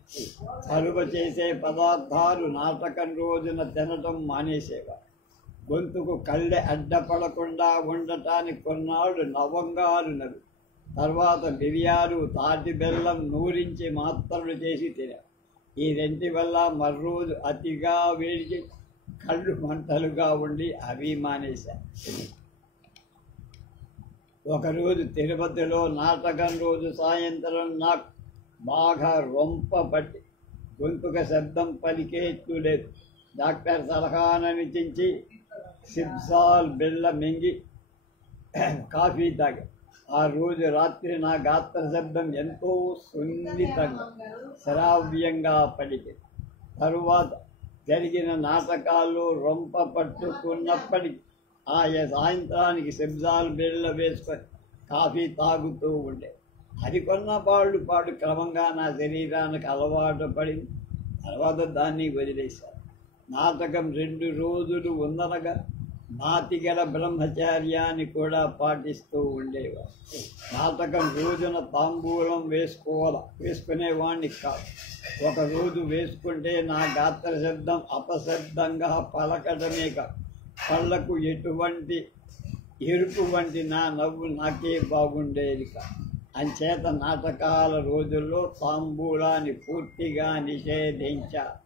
సలువ చేసే పదార్థాలు నాటకం రోజున తినటం మానేసేవారు. గొంతుకు కళ్ళె అడ్డపడకుండా ఉండటానికి కొన్నాళ్ళు లవంగాలు నవ్వు, తర్వాత మిరియాలు, తాటి బెల్లం నూరించి మాత్రలు చేసి తినారు. ఈ రెంటి వల్ల మర్రోజు అతిగా వేడికి కళ్ళు మంటలుగా ఉండి అవి మానేశారు. ఒకరోజు తిరుపతిలో నాటకం రోజు సాయంత్రం నాకు బాగా రొంప పట్టి గొంతుక శబ్దం పలికేట్టు లేదు. డాక్టర్ సలహాననుచించి సిబ్సాల్ బిళ్ళ మింగి కాఫీ తాగా. ఆ రోజు రాత్రి నా గాత్ర శబ్దం ఎంతో సున్నితంగా శ్రావ్యంగా పలికింది. తరువాత జరిగిన నాటకాల్లో రొంప పట్టుకున్నప్పటికీ ఆ సాయంత్రానికి సిబ్సాల్ బిళ్ళ వేసుకొని కాఫీ తాగుతూ ఉండే. అది కొన్నపాళ్ళు క్రమంగా నా శరీరానికి అలవాటు పడింది. తర్వాత దాన్ని వదిలేశాను. నాటకం 2 రోజులు ఉందనగా నాతిగల బ్రహ్మచార్యాన్ని కూడా పాటిస్తూ ఉండేవాడు. నాటకం రోజున తాంబూలం వేసుకునేవాడిని కాదు. ఒక రోజు వేసుకుంటే నా గాత్ర శబ్దం అపశబ్దంగా పలకటమే కాదు, కళ్ళకు ఎటువంటి ఎరుపు వంటి నా నవ్వు నాకే బాగుండేది కాదు. అంచేత నాటకాల రోజుల్లో తాంబూలాన్ని పూర్తిగా నిషేధించారు.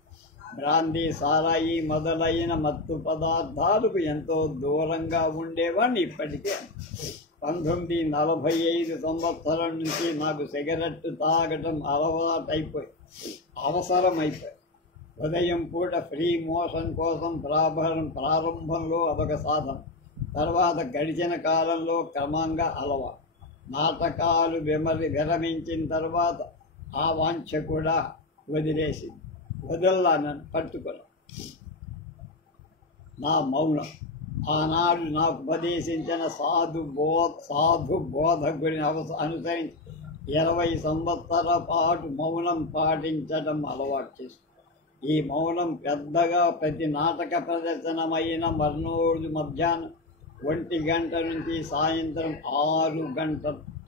బ్రాందీ, సారాయి మొదలైన మత్తు పదార్థాలకు ఎంతో దూరంగా ఉండేవాడిని. ఇప్పటికే 1945 సంవత్సరం నుంచి నాకు సిగరెట్ తాగటం అవసరమైపోయి. ఉదయం పూట ఫ్రీ మోషన్ కోసం ప్రారంభంలో అదొక సాధన, తర్వాత గడిచిన కాలంలో క్రమంగా అలవాటు. నాటకాలు విరమించిన తర్వాత ఆ వాంఛ కూడా వదిలేసింది. వదల్లా నన్ను పట్టుకుని నా మౌనం. ఆనాడు నాకు ఉపదేశించిన సాధు బోధకుని అనుసరించి 20 సంవత్సరాల పాటు మౌనం పాటించడం అలవాటు చేస్తుంది. ఈ మౌనం పెద్దగా ప్రతి నాటక ప్రదర్శనమైన మర్నాడు మధ్యాహ్నం 1 గంట నుంచి సాయంత్రం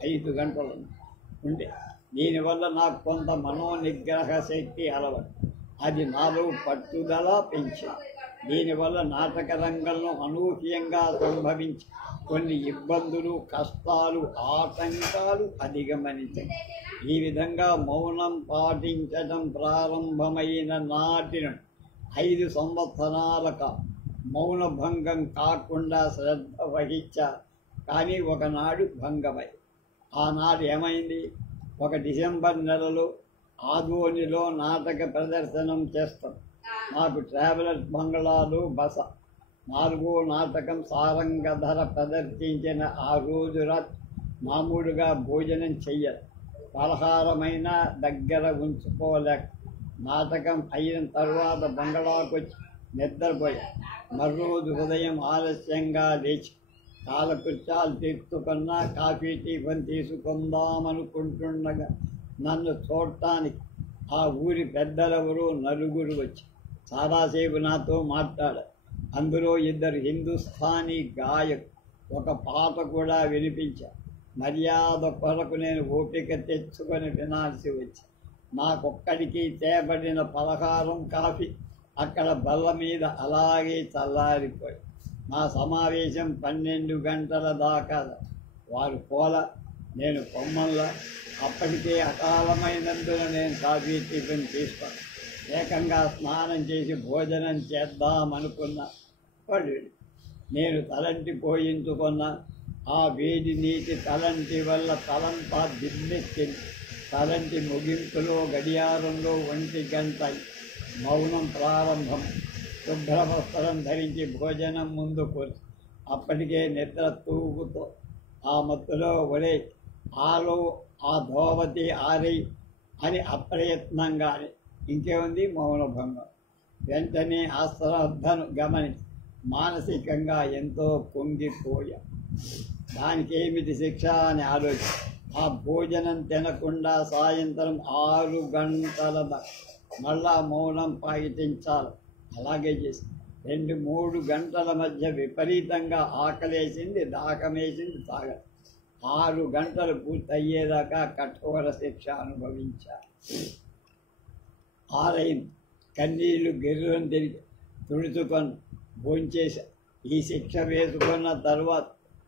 5 గంటలు ఉండే. దీనివల్ల నాకు కొంత మనోనిగ్రహ శక్తి అలవాటు. అది నాలో పట్టుదల పెంచింది. దీనివల్ల నాటక రంగంలో అనూహ్యంగా సంభవించి కొన్ని ఇబ్బందులు, కష్టాలు, ఆటంకాలు అధిగమనించాయి. ఈ విధంగా మౌనం పాటించడం ప్రారంభమైన నాటి నుండి 5 సంవత్సరాలకు మౌన భంగం కాకుండా శ్రద్ధ వహించారు. కానీ ఒకనాడు భంగమై. ఆనాడు ఏమైంది? ఒక డిసెంబర్ నెలలో ఆదోనిలో నాటక ప్రదర్శనం చేస్తాం. నాకు ట్రావెలర్స్ బంగ్లాలో బస. 4వ నాటకం సారంగధర ప్రదర్శించిన ఆ రోజు రాత్రి మామూలుగా భోజనం చెయ్యరు. పలహారమైన దగ్గర ఉంచుకోలేక నాటకం అయిన తరువాత బంగళాకొచ్చి నిద్రపోయా. మర్రోజు ఉదయం ఆలస్యంగా లేచి కాలకృత్యాలు తీర్చుకున్నా కాఫీ టిఫిన్ తీసుకుందామనుకుంటుండగా నన్ను చూడటానికి ఆ ఊరి పెద్దలెవరో నలుగురు వచ్చి చాలాసేపు నాతో మాట్లాడారు. అందులో ఇద్దరు హిందుస్థానీ గాయకు ఒక పాట కూడా వినిపించారు. మర్యాద కొరకు నేను ఓపిక తెచ్చుకొని వినాల్సి వచ్చి నాకొక్కడికి తేబడిన పలహారం కాఫీ అక్కడ బల్ల మీద అలాగే చల్లారిపోయి నా సమావేశం 12 గంటల దాకా. వారు పోల, నేను పొమ్మల్లా. అప్పటికే అకాలమైనందున నేను కాఫీ టిఫిన్ తీసుకుని ఏకంగా స్నానం చేసి భోజనం చేద్దామనుకున్నా. నేను తలంటి పోయించుకున్న ఆ వేడి నీటి తలంటి వల్ల తలంతా దిమ్మెక్కింది. తలంటి ముగింపులో గడియారంలో 1 గంట. మౌనం ప్రారంభం. శుభ్రవస్త్రం ధరించి భోజనం ముందు కూర్చు. అప్పటికే నిద్ర తూగుతో ఆ మత్తులో ఒరే ఆలో ఆ ధోవతి ఆరై అని అప్రయత్నంగానే ఇంకేముంది మౌనభంగం. వెంటనే ఆ శ్రద్ధను గమనించి మానసికంగా ఎంతో కుంగిపోయా. దానికేమిటి శిక్ష అని ఆలోచించి ఆ భోజనం తినకుండా సాయంత్రం 6 గంటల మళ్ళా మౌనం పాటించాలి. అలాగే చేసి 2-3 గంటల మధ్య విపరీతంగా ఆకలేసింది, దాహమేసింది, తాగదు. 6 గంటలు పూర్తయ్యేదాకా కఠోర శిక్ష అనుభవించాలి. ఆరైంది. కన్నీళ్లు గిర్రం తిరిగి తుడుచుకొని భోంచేశా. ఈ శిక్ష వేసుకున్న తరువాత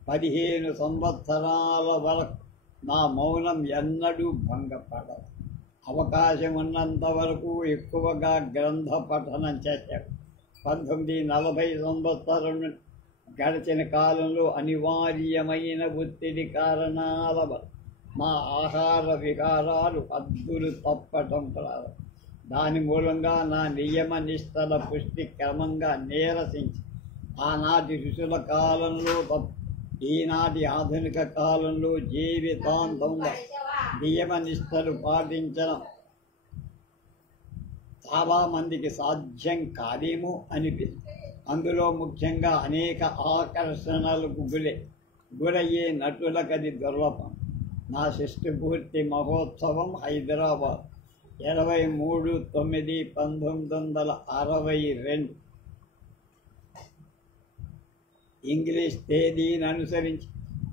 15 సంవత్సరాల వరకు నా మౌనం ఎన్నడూ భంగపడదు. అవకాశం ఉన్నంత వరకు ఎక్కువగా గ్రంథ పఠనం చేశాడు. 1940 సంవత్సరం గడిచిన కాలంలో అనివార్యమైన ఒత్తిడి కారణాల వల్ల మా ఆహార విహారాలు హద్దులు తప్పటం ప్రారంభం. దాని మూలంగా నా నియమ నిష్టల పుష్టి క్రమంగా నీరసించి ఆనాటి ఋషుల కాలంలో ఈనాటి ఆధునిక కాలంలో జీవితాంతంగా నియమ నిష్టలు పాటించడం చాలామందికి సాధ్యం కాదేమో అనిపిస్తుంది. అందులో ముఖ్యంగా అనేక ఆకర్షణలకు గురయ్యే నటులకది దుర్లభం. నా షష్ఠపూర్తి మహోత్సవం హైదరాబాద్ 23/9/1962 ఇంగ్లీష్ తేదీని అనుసరించి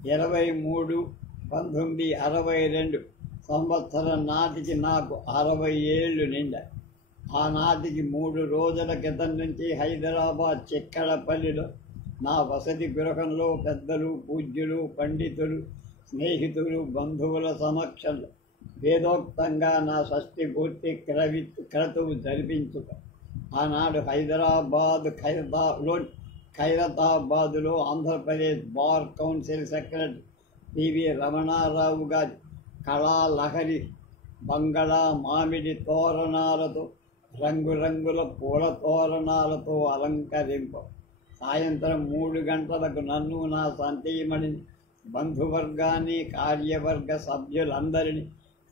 23/1962 సంవత్సరం నాటికి నాకు 60 ఏళ్ళు నిండాయి. ఆనాటికి 3 రోజుల క్రితం నుంచి హైదరాబాద్ చిక్కడపల్లిలో నా వసతి గృహంలో పెద్దలు, పూజ్యులు, పండితులు, స్నేహితులు, బంధువుల సమక్షంలో వేదోక్తంగా నా షష్ఠి పూర్తి క్రతువు జరిపించుట. ఆనాడు ఖైరతాబాదులో Andhra Pradesh bar council secretary PV Ramana Rao గారి కళాలహరి బంగళా మామిడి తోరణాలతో రంగురంగుల పూల తోరణాలతో అలంకరింపు. సాయంత్రం 3 గంటలకు నన్ను, నా సంతీమణిని, బంధువర్గాన్ని, కార్యవర్గ సభ్యులందరినీ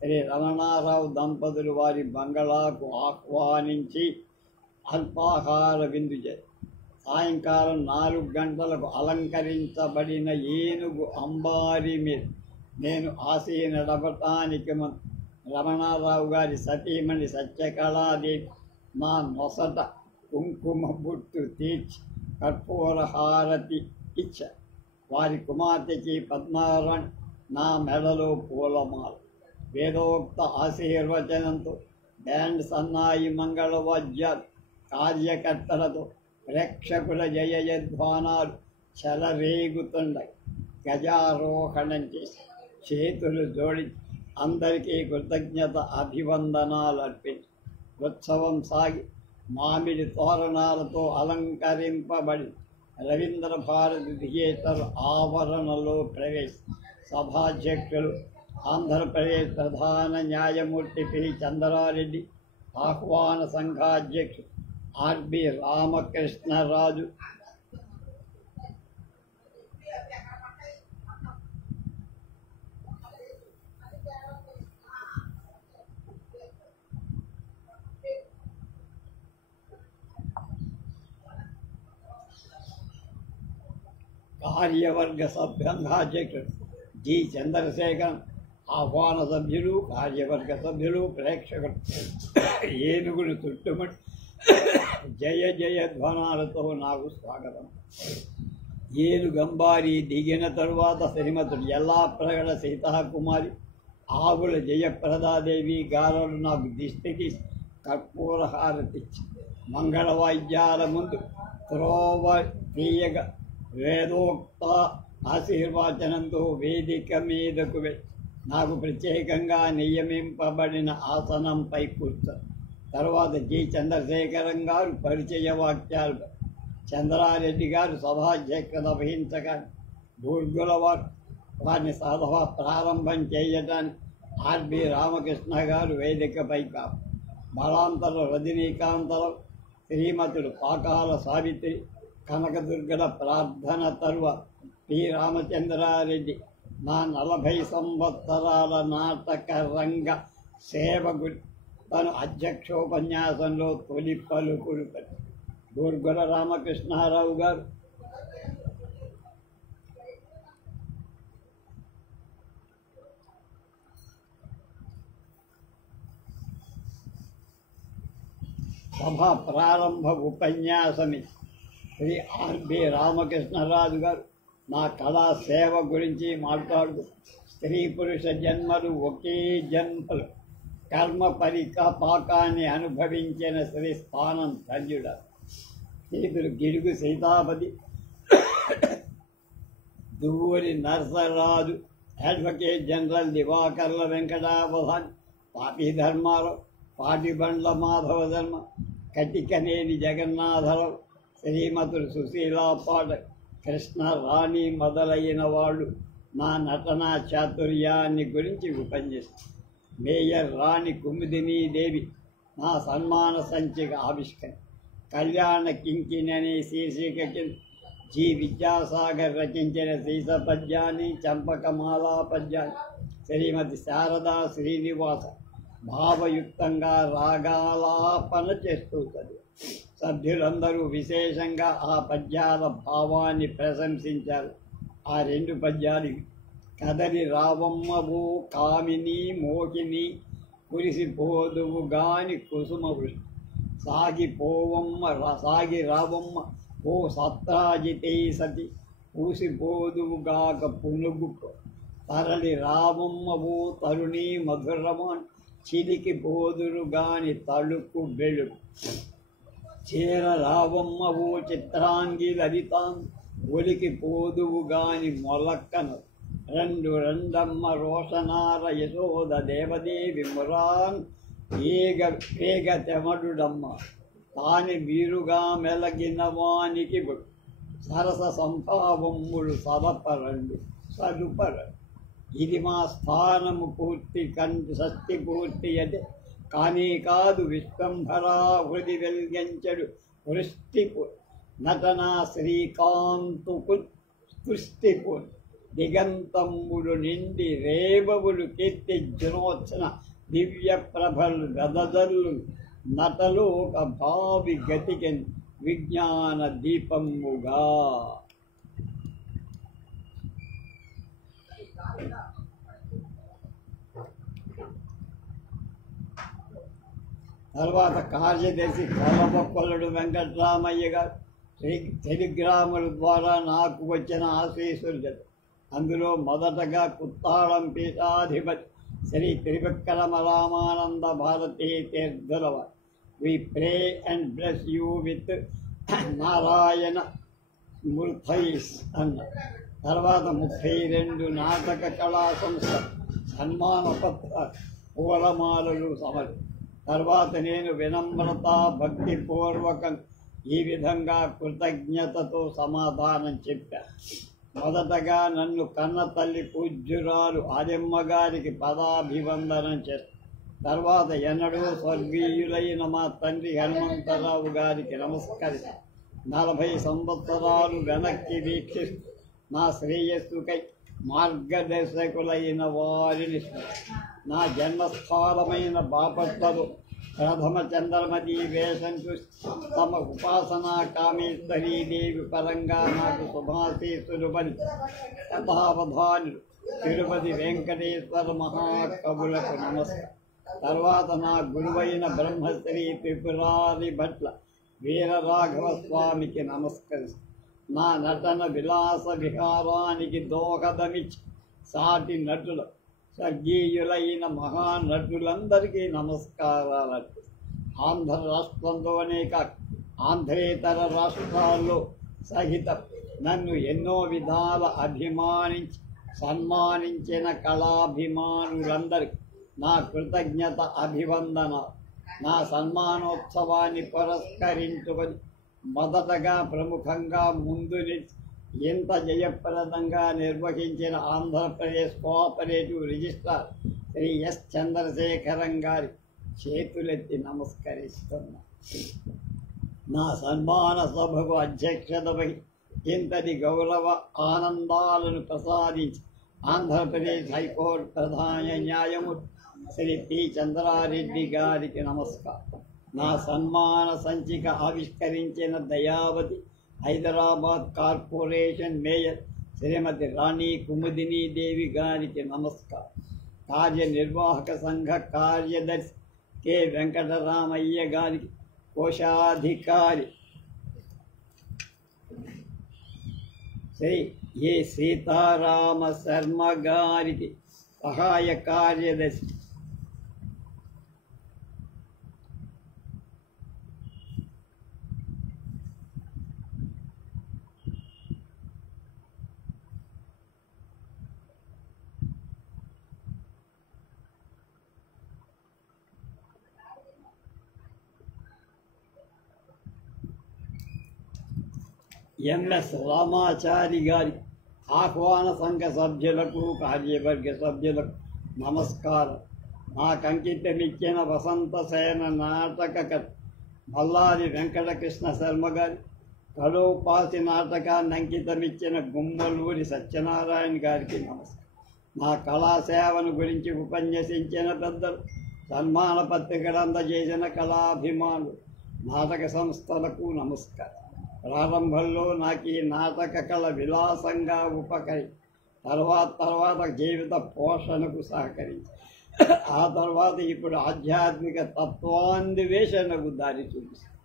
శ్రీ రమణారావు దంపతులు వారి బంగళాకు ఆహ్వానించి అల్పాహార విందు చేశారు. సాయంకాలం 4 గంటలకు అలంకరించబడిన ఏనుగు అంబారి మీద నేను ఆసీనుడవటానికి రమణారావు గారి సతీమణి సత్యకళాదేవి నా నొసట కుంకుమ బొట్టు తీర్చి కర్పూర హారతి ఇచ్చారు. వారి కుమార్తెకి పద్మారాణి నా మెడలో పూలమాల. వేదోక్త ఆశీర్వచనంతో బ్యాండ్ సన్నాయి మంగళవాద్యాలు కార్యకర్తలతో ప్రేక్షకుల జయధ్వానాలు చెలరేగుతుండగా గజారోహణం చేసి చేతులు జోడించి అందరికీ కృతజ్ఞత అభివందనాలు అర్పించి ఉత్సవం సాగి మామిడి తోరణాలతో అలంకరింపబడి రవీంద్ర భారతి థియేటర్ ఆవరణలో సభాధ్యక్షులు ఆంధ్రప్రదేశ్ ప్రధాన న్యాయమూర్తి పి చంద్రారెడ్డి, ఆహ్వాన సంఘాధ్యక్షుడు ఆర్బి రామకృష్ణరాజు, కార్యవర్గ సభ్యంగాధ్యక్షుడు జి చంద్రశేఖరన్, ఆహ్వాన సభ్యులు, కార్యవర్గ సభ్యులు, ప్రేక్షకులు ఏనుగును చుట్టుముట్టి జయ జయ ధ్వనాలతో నాకు స్వాగతం. ఏనుగంబారి దిగిన తరువాత శ్రీమతుడు ఎల్లాప్రగడ సీతాకుమారి, ఆవుల జయప్రదాదేవి గారు నాకు దిష్టికి కర్పూర హారతిచ్చి మంగళ వాయిద్యాల ముందు త్రోవ తీయగా వేదోక్త ఆశీర్వచనంతో వేదిక మీదకు నాకు ప్రత్యేకంగా నియమింపబడిన ఆసనంపై కూర్చో. తర్వాత జి చంద్రశేఖరన్ గారు పరిచయ వాక్యాలు, చంద్రారెడ్డి గారు సభాధ్యక్షత వహించగా బూర్గుల వారిని సభ ప్రారంభం చేయటానికి ఆర్బి రామకృష్ణ గారు వేదికపై కాదు. బలాంతర రజనీకాంతరం, శ్రీమతులు పాకాల సావిత్రి, కనకదుర్గల ప్రార్థన తరువాత పి రామచంద్రారెడ్డి నా 40 సంవత్సరాల నాటక రంగ సేవకు తను అధ్యక్షోపన్యాసంలో తొలి పలుకులు బూర్గుల రామకృష్ణారావు గారు సభ ప్రారంభ ఉపన్యాసమి శ్రీ ఆర్బి రామకృష్ణరాజు గారు నా కళా సేవ గురించి మాట్లాడుతూ స్త్రీ పురుష జన్మలు ఒకే జన్మలు కర్మ పరిపాకాన్ని అనుభవించిన శ్రీ స్థానం ధన్యుడ శ్రీపురు గిడుగు సీతాపతి, దువ్వూరి నరసరాజు, అడ్వకేట్ జనరల్ దివాకర్ల వెంకటావధాన్, పాపి ధర్మారావు, పాటిబండ్ల మాధవ ధర్మ, కటికనేని జగన్నాథరావు, శ్రీమతులు సుశీలాపాట, కృష్ణ రాణి మొదలైన వాళ్ళు నా నటనా చాతుర్యాన్ని గురించి ఉపన్యసిస్తారు. మేయర్ రాణి కుముదినీదేవి నా సన్మాన సంచిక ఆవిష్కరణ. కళ్యాణ కింకిణి అనే శీర్షిక కింద జి విద్యాసాగర్ రచించిన సీస పద్యాన్ని, చంపకమాలా పద్యాన్ని శ్రీమతి శారదా శ్రీనివాస భావయుక్తంగా రాగాలాపన చేస్తుంది. సభ్యులందరూ విశేషంగా ఆ పద్యాల భావాన్ని ప్రశంసించారు. ఆ 2 పద్యాలు కదలి రావమ్మవు కామిని మోహిని కురిసిపోదువు గాని కుసుమ వృష్టి, సాగి రావమ్మ ఓ సత్రాజితే సతి పూసిపోదువుగాక పునుగు, తరలి రావమ్మవు తరుణి మధురమాన్ చిలికి పోదురు గాని తళుకు బెళుకు, చేర రావమ్మవు చిత్రాంగి లలితాం ఒలికి పోదువు గాని మొలక్కను, రెండమ్మ రోషనార యశోద దేవదేవి మురాన్ ఏగ తెమడుడమ్మ, తాని వీరుగా మెలగిన వానికి సరస సంభావములు సలుపర. ఇది మా స్థానము పూర్తి షష్టి పూర్తి అంటే కానీ కాదు విశ్వంభరా హృది వెల్గంచడు వృష్టిపు నటనా శ్రీకాంతుకు సృష్టిపు దిగంతములు నిండి రేబవులు కీర్తి జనోత్సన దివ్య ప్రభలు గదజల్లు నటలు ఒక భావి గతికెన్ విజ్ఞాన దీపముగా. తర్వాత కార్యదర్శి కలమొక్కలుడు వెంకట్రామయ్య గారు టెలిగ్రాముల ద్వారా నాకు వచ్చిన ఆశీస్సులు. అందులో మొదటగా కుత్తాళం పీఠాధిపతి శ్రీ త్రివిక్రమ రామానంద భారతీ తీర్థులవ, we pray and bless you with Narayana మూర్తైస్ అన్న. తర్వాత 32 నాటక కళా సంస్థ సన్మాన పత్ర పూలమాలలు సమర్పి. తర్వాత నేను వినమ్రత భక్తిపూర్వకం ఈ విధంగా కృతజ్ఞతతో సమాధానం చెప్పాను. మొదటగా నన్ను కన్న తల్లి పూజ్యురాలు ఆదమ్మ గారికి పదాభివందనం చేస్తాను. తర్వాత ఎన్నడూ స్వర్గీయులైన మా తండ్రి హనుమంతరావు గారికి నమస్కరిస్తాను. 40 సంవత్సరాలు వెనక్కి వీక్షిస్తూ నా శ్రేయస్సుకై మార్గదర్శకులైన వారిని నా జన్మస్థానమైన బాపట్లలో ప్రథమ చంద్రమతి వేషం చూసి తమ ఉపాసనా కామేశ్వరీ దేవి పరంగా నాకు శుభాశీస్సులు పలి కథావధానులు తిరుపతి వెంకటేశ్వర మహాకవులకు నమస్కారం. తర్వాత నా గురువైన బ్రహ్మశ్రీ త్రిపురారి భట్ల వీరరాఘవ స్వామికి నమస్కరిస్తాను. నా నటన విలాస విహారానికి దోహదమిచ్చి సాటి నటుల స్వర్గీయులైన మహానటులందరికీ నమస్కారాలు. ఆంధ్ర రాష్ట్రంలోనే కాక ఆంధ్రేతర రాష్ట్రాల్లో సహితం నన్ను ఎన్నో విధాల అభిమానించి సన్మానించిన కళాభిమానులందరికీ నా కృతజ్ఞత అభివందన. నా సన్మానోత్సవాన్ని పురస్కరించుకొని మొదటగా ప్రముఖంగా ముందు ఇంత జయప్రదంగా నిర్వహించిన Andhra Pradesh cooperative registrar Shri yes Chandrasekharam గారి చేతులెత్తి నమస్కరిస్తున్నా. నా సన్మాన సభకు అధ్యక్షత వహించి ఇంతటి గౌరవ ఆనందాలను ప్రసాదించి ఆంధ్రప్రదేశ్ హైకోర్టు ప్రధాన న్యాయమూర్తి శ్రీ పి చంద్రారెడ్డి గారికి నమస్కారం. నా సన్మాన సంచిక ఆవిష్కరించిన దయావతి హైదరాబాద్ కార్పొరేషన్ మేయర్ శ్రీమతి రాణి కుముదినీ దేవి గారికి నమస్కారం. కార్యనిర్వాహక సంఘ కార్యదర్శి కె వెంకటరామయ్య గారికి, కోశాధికారి శ్రీ ఏ సీతారామ శర్మ గారికి, సహాయ కార్యదర్శి ఎంఎస్ రామాచారి గారి, ఆహ్వాన సంఘ సభ్యులకు కార్యవర్గ సభ్యులకు నమస్కారం. నాకంకితమిచ్చిన వసంత సేన నాటకకర్త మల్లాది వెంకటకృష్ణ శర్మ గారి, కడోపాసి నాటకాన్ని అంకితమిచ్చిన గుమ్మలూరి సత్యనారాయణ గారికి నమస్కారం. నా కళాసేవను గురించి ఉపన్యసించిన పెద్దలు, సన్మాన పత్రికలు అందజేసిన కళాభిమానులు, నాటక సంస్థలకు నమస్కారం. ప్రారంభంలో నాకు ఈ నాటక కళ విలాసంగా ఉపకరి తర్వాత జీవిత పోషణకు సహకరించి ఆ తర్వాత ఇప్పుడు ఆధ్యాత్మిక తత్వాన్వేషణకు దారి చూపిస్తుంది.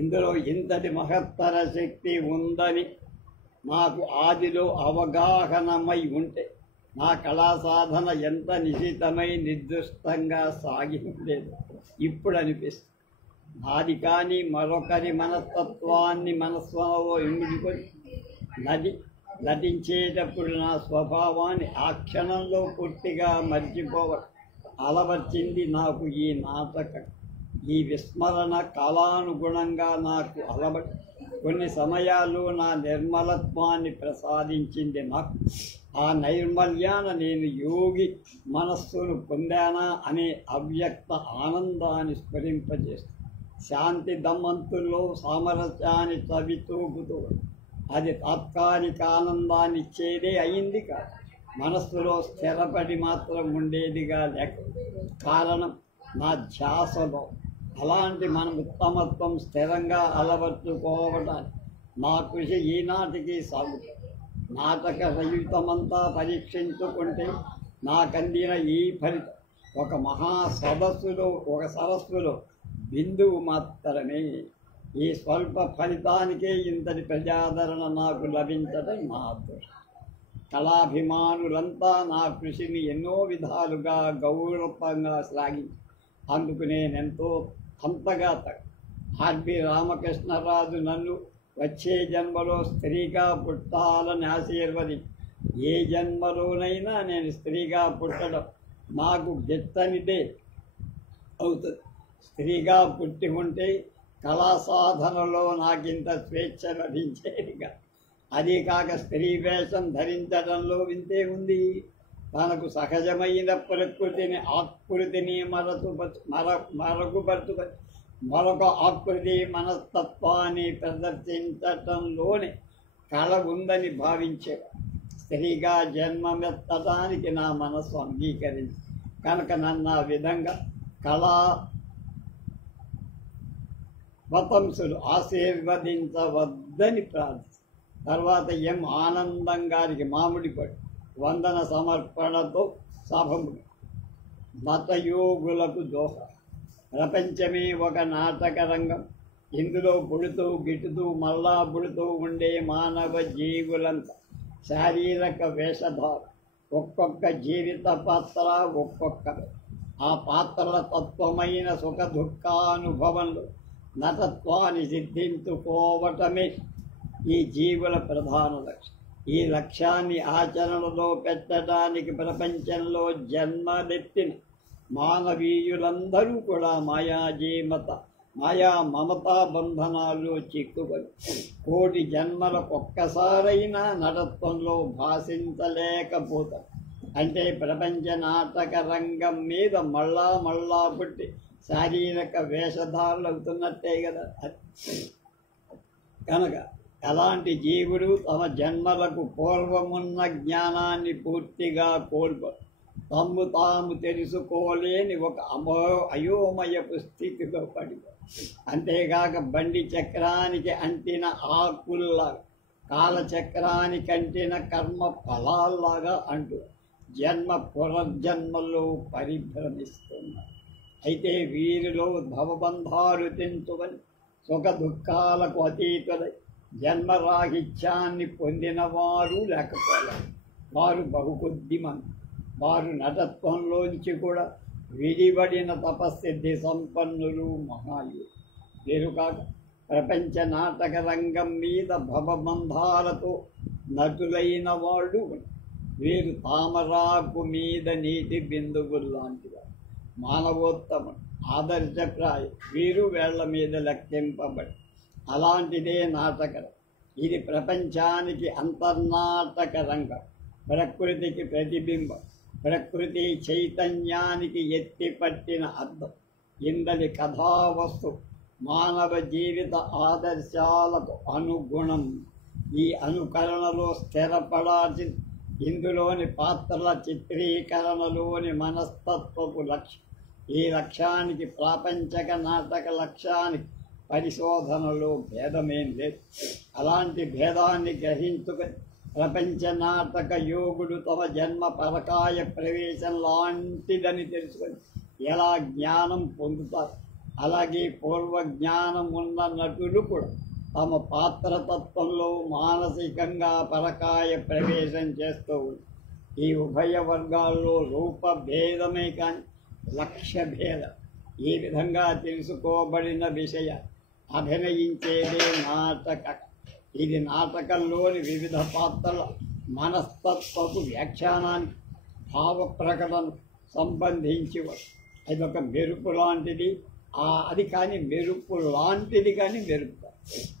ఇందులో ఇంతటి మహత్తర శక్తి ఉందని నాకు ఆదిలో అవగాహనమై ఉంటే నా కళా సాధన ఎంత నిశితమై నిర్దిష్టంగా సాగి ఉండేది ఇప్పుడు అనిపిస్తుంది. నాది కానీ మరొకరి మనస్తత్వాన్ని మనస్సులో ఇమిడుకొని నటించేటప్పుడు నా స్వభావాన్ని ఆ క్షణంలో పూర్తిగా మర్చిపోవడం అలవర్చింది నాకు ఈ నాటకం. ఈ విస్మరణ కాలానుగుణంగా నాకు అలవడి కొన్ని సమయాలు నా నిర్మలత్వాన్ని ప్రసాదించింది. నాకు ఆ నైర్మల్యాన నేను యోగి మనస్సును పొందానా అనే అవ్యక్త ఆనందాన్ని స్ఫురింపజేస్తుంది. శాంతి దమ్మంతుల్లో సామరస్యాన్ని తవితూగుతూ అది తాత్కాలిక ఆనందాన్ని ఇచ్చేదే అయింది కాదు, మనస్సులో స్థిరపడి మాత్రం ఉండేదిగా లేక కారణం నా ధ్యాసలో. అలాంటి మన ఉత్తమత్వం స్థిరంగా అలవర్చుకోవడానికి నా కృషి ఈనాటికి సాగుతుంది. నాటక రయుతమంతా పరీక్షించుకుంటే నాకందిన ఈ ఫలితం ఒక సరస్సులో బిందువు మాత్రమే. ఈ స్వల్ప ఫలితానికే ఇంతటి ప్రజాదరణ నాకు లభించడం నా అదృష్టం. కళాభిమానులంతా నా కృషిని ఎన్నో విధాలుగా గౌరవంగా శ్లాఘించి అందుకు నేనెంతో అంతగా ఆర్బి రామకృష్ణరాజు నన్ను వచ్చే జన్మలో స్త్రీగా పుట్టాలని ఆశీర్వదించి ఏ జన్మలోనైనా నేను స్త్రీగా పుట్టడం నాకు గిట్టనిదే అవుతుంది. స్త్రీగా పుట్టి ఉంటే కళా సాధనలో నాకింత స్వేచ్ఛ లభించేదిగా. అదీ కాక స్త్రీ వేషం ధరించడంలో వింతే ఉంది. తనకు సహజమైన ప్రకృతిని ఆకృతిని మరొక ఆకృతి మనస్తత్వాన్ని ప్రదర్శించటంలోనే కళ ఉందని భావించేవాడు. స్త్రీగా జన్మమెత్తడానికి నా మనస్సు అంగీకరించి కనుక నన్ను ఆ విధంగా కళావతంసులు ఆశీర్వదించవద్దని ప్రార్థిస్తారు. తర్వాత ఎం ఆనందం గారికి మామిడిపడి వందన సమర్పణతో సభములు మతయోగులకు దోహ. ప్రపంచమే ఒక నాటక రంగం. ఇందులో పుడుతూ గిట్టుతూ మళ్ళా పుడుతూ ఉండే మానవ జీవులంతా శారీరక వేషధార. ఒక్కొక్క జీవిత పాత్ర ఒక్కొక్కరు. ఆ పాత్రల తత్వమైన సుఖ దుఃఖానుభవంలో నటత్వాన్ని సిద్ధించుకోవటమే ఈ జీవుల ప్రధాన లక్ష్యం. ఈ లక్ష్యాన్ని ఆచరణలో పెట్టడానికి ప్రపంచంలో జన్మలెత్తిన మానవీయులందరూ కూడా మాయా మమతా బంధనాల్లో చిక్కుకొని కోటి జన్మలకొక్కసారైనా నటత్వంలో భాషించలేకపోతారు. అంటే ప్రపంచ నాటక రంగం మీద మళ్ళా పుట్టి శారీరక వేషధారులు అవుతున్నట్టే కదా. కనుక అలాంటి జీవుడు తమ జన్మలకు పూర్వమున్న జ్ఞానాన్ని పూర్తిగా కోల్పోరు. తాము తెలుసుకోలేని ఒక అయోమయపు స్థితిలో పడిపో. అంతేగాక బండి చక్రానికి అంటిన ఆకుల్లా కాలచక్రానికి అంటిన కర్మ ఫలాల్లాగా అంటూ జన్మ పునర్జన్మల్లో పరిభ్రమిస్తున్నారు. అయితే వీరిలో భవబంధాలు తెంచుకొని సుఖ దుఃఖాలకు అతీతులై జన్మరాహిత్యాన్ని పొందినవారు లేకపోలేదు. వారు బహుకొద్ది మంది. వారు నటత్వంలోంచి కూడా విడిబడిన తపస్సిద్ధి సంపన్నులు మహాయులు. వీరు కాక ప్రపంచ నాటక రంగం మీద భవబంధాలతో నటులైన వాళ్ళు. వీరు తామరాకు మీద నీటి బిందువులు లాంటివారు. మానవోత్తముడు ఆదర్శప్రాయం. వీరు వేళ్ల మీద లెక్కింపబడి. అలాంటిదే నాటకం. ఇది ప్రపంచానికి అంతర్నాటక రంగం. ప్రకృతికి ప్రతిబింబం. ప్రకృతి చైతన్యానికి ఎత్తిపట్టిన అర్థం. ఇందలి కథావస్తు మానవ జీవిత ఆదర్శాలకు అనుగుణం. ఈ అనుకరణలో స్థిరపడాల్సి ఇందులోని పాత్రల చిత్రీకరణలోని మనస్తత్వపు లక్ష్యం. ఈ లక్ష్యానికి ప్రాపంచక నాటక లక్ష్యానికి పరిశోధనలో భేదమేం లేదు. అలాంటి భేదాన్ని గ్రహించుకొని ప్రపంచ నాటక యోగుడు తమ జన్మ పరకాయ ప్రవేశం లాంటిదని తెలుసుకొని ఎలా జ్ఞానం పొందుతారు. అలాగే పూర్వ జ్ఞానం ఉన్న నటులు కూడా తమ పాత్రతత్వంలో మానసికంగా పరకాయ ప్రవేశం చేస్తూ ఉంటారు. ఈ ఉభయ వర్గాల్లో రూపభేదమే కానీ లక్ష్య భేదం. ఈ విధంగా తెలుసుకోబడిన విషయ అభినయించేదే నాటక. ఇది నాటకంలోని వివిధ పాత్రల మనస్తత్వపు వ్యాఖ్యానానికి భావ ప్రకటన సంబంధించి అదొక మెరుపు లాంటిది. అది కానీ మెరుపు లాంటిది కానీ మెరుపు.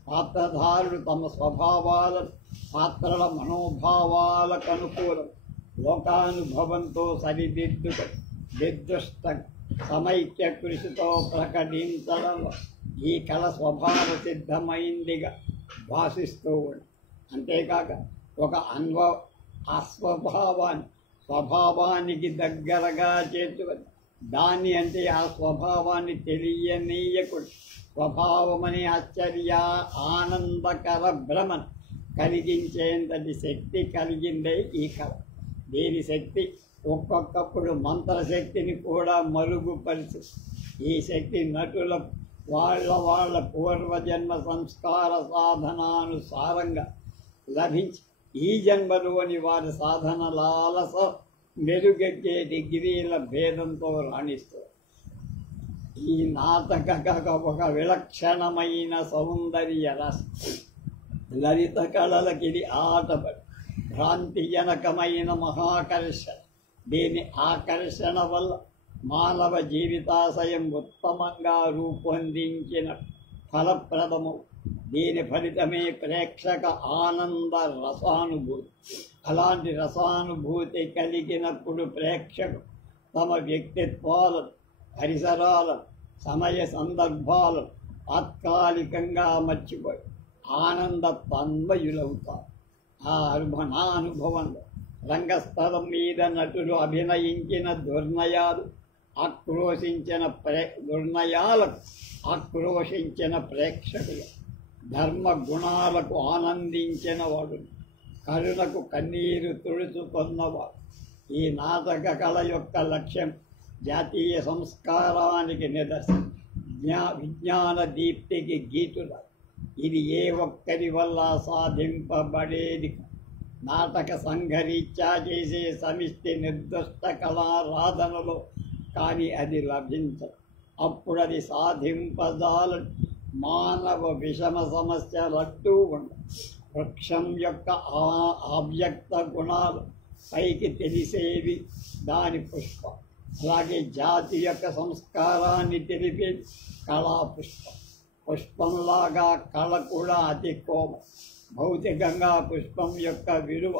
పాత్రధారుడు తమ స్వభావాలను పాత్రల మనోభావాలకు అనుకూలం లోకానుభవంతో సరిదిద్దుక నిర్దిష్ట సమైక్య కృషితో ప్రకటించడం ఈ కళ స్వభావ సిద్ధమైందిగా భాషిస్తూ ఉంది. అంతేకాక ఒక స్వభావానికి దగ్గరగా చేర్చుకొని దాన్ని అంటే ఆ స్వభావాన్ని తెలియనీయకుడు స్వభావమని ఆశ్చర్య ఆనందకర భ్రమణ కలిగించేంతటి శక్తి కలిగిందే ఈ కళ. దీని శక్తి ఒక్కొక్కప్పుడు మంత్రశక్తిని కూడా మరుగుపరిచి ఈ శక్తి నటుల వాళ్ళ పూర్వజన్మ సంస్కార సాధనానుసారంగా లభించి ఈ జన్మలోని వారి సాధనలాలస మెరుగెక్కే డిగ్రీల భేదంతో రాణిస్తారు. ఈ నాటక ఒక విలక్షణమైన సౌందర్య రస లలిత కళలకిది ఆటపడి భ్రాంతిజనకమైన మహాకర్షణ. దీని ఆకర్షణ వల్ల మానవ జీవితాశయం ఉత్తమంగా రూపొందించిన ఫలప్రదము. దీని ఫలితమే ప్రేక్షక ఆనంద రసానుభూతి. అలాంటి రసానుభూతి కలిగినప్పుడు ప్రేక్షకుడు తమ వ్యక్తిత్వాలను పరిసరాలను సమయ సందర్భాలను తాత్కాలికంగా మర్చిపోయి ఆనంద తన్మయులవుతారు. ఆ అనుభవానుభవంలో రంగస్థలం మీద నటులు అభినయించిన దుర్నయాలకు ఆక్రోశించిన ప్రేక్షకులు, ధర్మ గుణాలకు ఆనందించిన వాడు, కరుణకు కన్నీరు తుడుచుకున్నవాడు. ఈ నాటక కళ యొక్క లక్ష్యం జాతీయ సంస్కారానికి నిదర్శనం, విజ్ఞాన దీప్తికి గీతుల. ఇది ఏ ఒక్కరి వల్ల సాధింపబడేది. నాటక సంఘరీత్యా చేసే సమిష్టి నిర్దిష్ట కళారాధనలో కానీ అది లభించదు. అప్పుడు అది సాధింపజాలని మానవ విషమ సమస్యలంటూ ఉండవు. వృక్షం యొక్క అవ్యక్త గుణాలు పైకి తెలిసేవి దాని పుష్పం. అలాగే జాతి యొక్క సంస్కారాన్ని తెలిపేది కళా పుష్పం. పుష్పంలాగా కళ కూడా అతి కోమం. భౌతికంగా పుష్పం యొక్క విలువ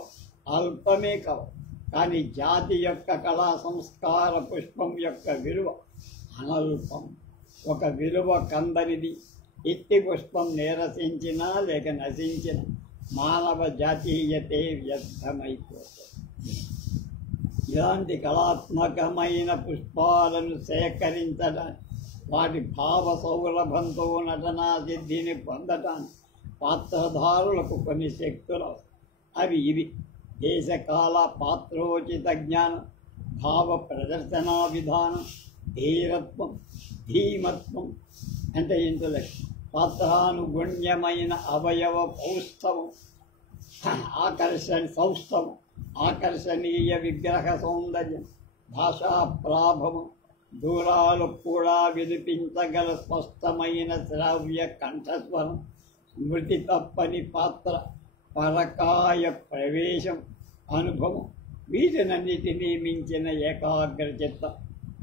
అల్పమే కావు, కానీ జాతి యొక్క కళా సంస్కార పుష్పం యొక్క విలువ అనల్పం. ఒక విలువ కందనిది ఇట్టి పుష్పం నిరసించినా లేక నశించిన మానవ జాతీయతే వ్యర్థమైపోతుంది. ఇలాంటి కళాత్మకమైన పుష్పాలను సేకరించడానికి, వాటి భావ సౌరభంతో నటనా సిద్ధిని పొందటానికి పాత్రధారులకు కొన్ని శక్తులు. అవి ఇవి: దేశకాల పాత్రోచిత జ్ఞానం, భావ ప్రదర్శనా విధానం, ధీరత్వం, ధీమత్వం అంటే ఇంటలెక్ట్, పాత్రానుగుణ్యమైన అవయవ సౌష్ఠవం, ఆకర్షణీయ విగ్రహ సౌందర్యం, భాషా ప్రాభవం, దూరాలు కూడా వినిపించగల స్పష్టమైన శ్రావ్య కంఠస్వరం, స్మృతి తప్పని పాత్ర పరకాయ ప్రవేశం, అనుభవం. వీటినన్నిటినీ మించిన ఏకాగ్రచిత్తం